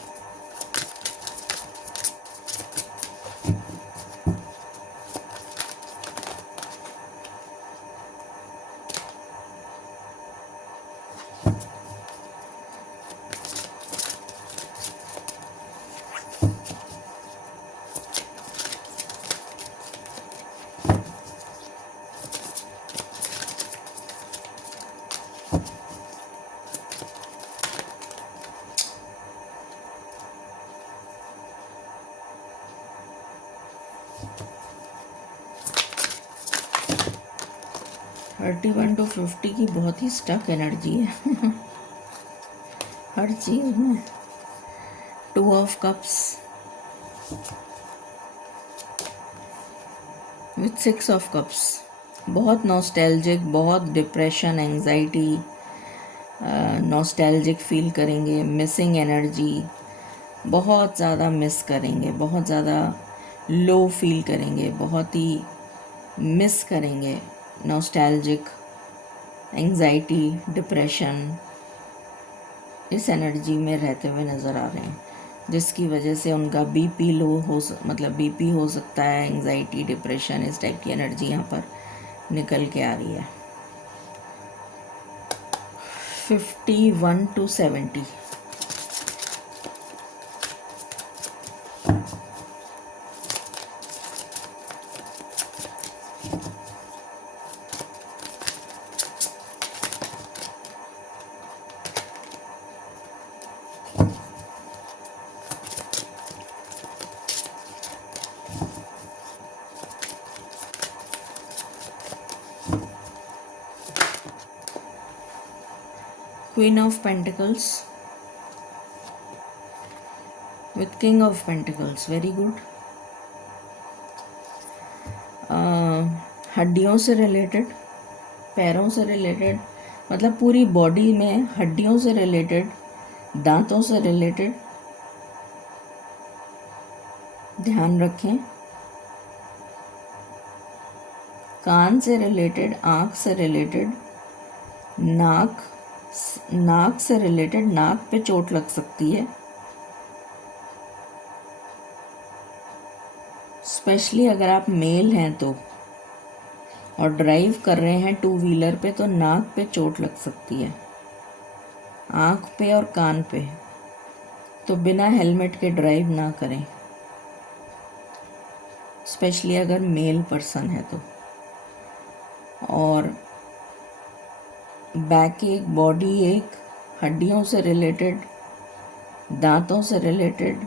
31 to 50 की बहुत ही स्टक एनर्जी है हर चीज़ में। 2 of cups with 6 of cups। बहुत नॉस्टैल्जिक, बहुत डिप्रेशन, एंजाइटी, नॉस्टैल्जिक फील करेंगे। मिसिंग एनर्जी, बहुत ज़्यादा मिस करेंगे, बहुत ज़्यादा लो फील करेंगे, बहुत ही मिस करेंगे। नॉस्टैल्जिक, एंजाइटी, डिप्रेशन, इस एनर्जी में रहते हुए नज़र आ रहे हैं, जिसकी वजह से उनका बीपी लो हो, मतलब बीपी हो सकता है, एंजाइटी, डिप्रेशन, इस टाइप की एनर्जी यहाँ पर निकल के आ रही है। 51 to 70। Queen of Pentacles with King of Pentacles, very good। हड्डियों से रिलेटेड, पैरों से रिलेटेड, मतलब पूरी बॉडी में, हड्डियों से रिलेटेड, दांतों से रिलेटेड ध्यान रखें, कान से रिलेटेड, आँख से रिलेटेड, नाक से रिलेटेड, नाक पे चोट लग सकती है, स्पेशली अगर आप मेल हैं तो, और ड्राइव कर रहे हैं टू व्हीलर पे तो नाक पे चोट लग सकती है, आँख पे और कान पे, तो बिना हेलमेट के ड्राइव ना करें, स्पेशली अगर मेल पर्सन है तो। और बैक एक, बॉडी एक, हड्डियों से रिलेटेड, दांतों से रिलेटेड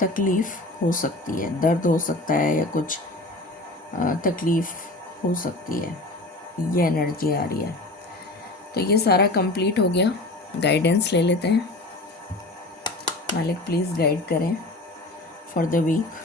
तकलीफ़ हो सकती है, दर्द हो सकता है या कुछ तकलीफ़ हो सकती है, ये एनर्जी आ रही है। तो ये सारा कंप्लीट हो गया। गाइडेंस ले लेते हैं। मालिक प्लीज़ गाइड करें for the week.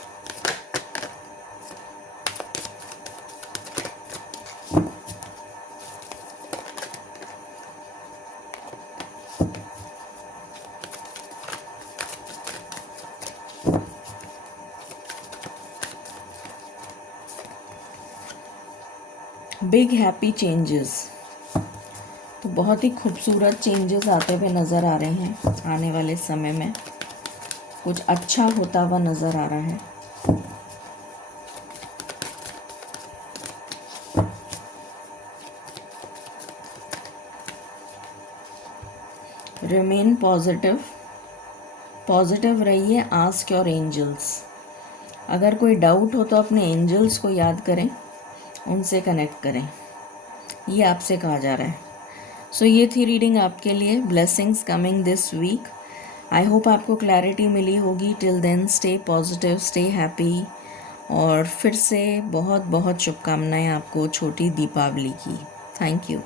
Big happy changes, तो बहुत ही खूबसूरत चेंजेस आते हुए नज़र आ रहे हैं। आने वाले समय में कुछ अच्छा होता हुआ नज़र आ रहा है। रिमेन पॉजिटिव, पॉजिटिव रहिए। आस्क योर एंजल्स, अगर कोई डाउट हो तो अपने एंजल्स को याद करें, उनसे कनेक्ट करें, ये आपसे कहा जा रहा है। सो ये थी रीडिंग आपके लिए। Blessings coming this week. I hope आपको क्लैरिटी मिली होगी। Till then stay positive, stay happy, और फिर से बहुत बहुत शुभकामनाएं आपको छोटी दीपावली की। Thank you.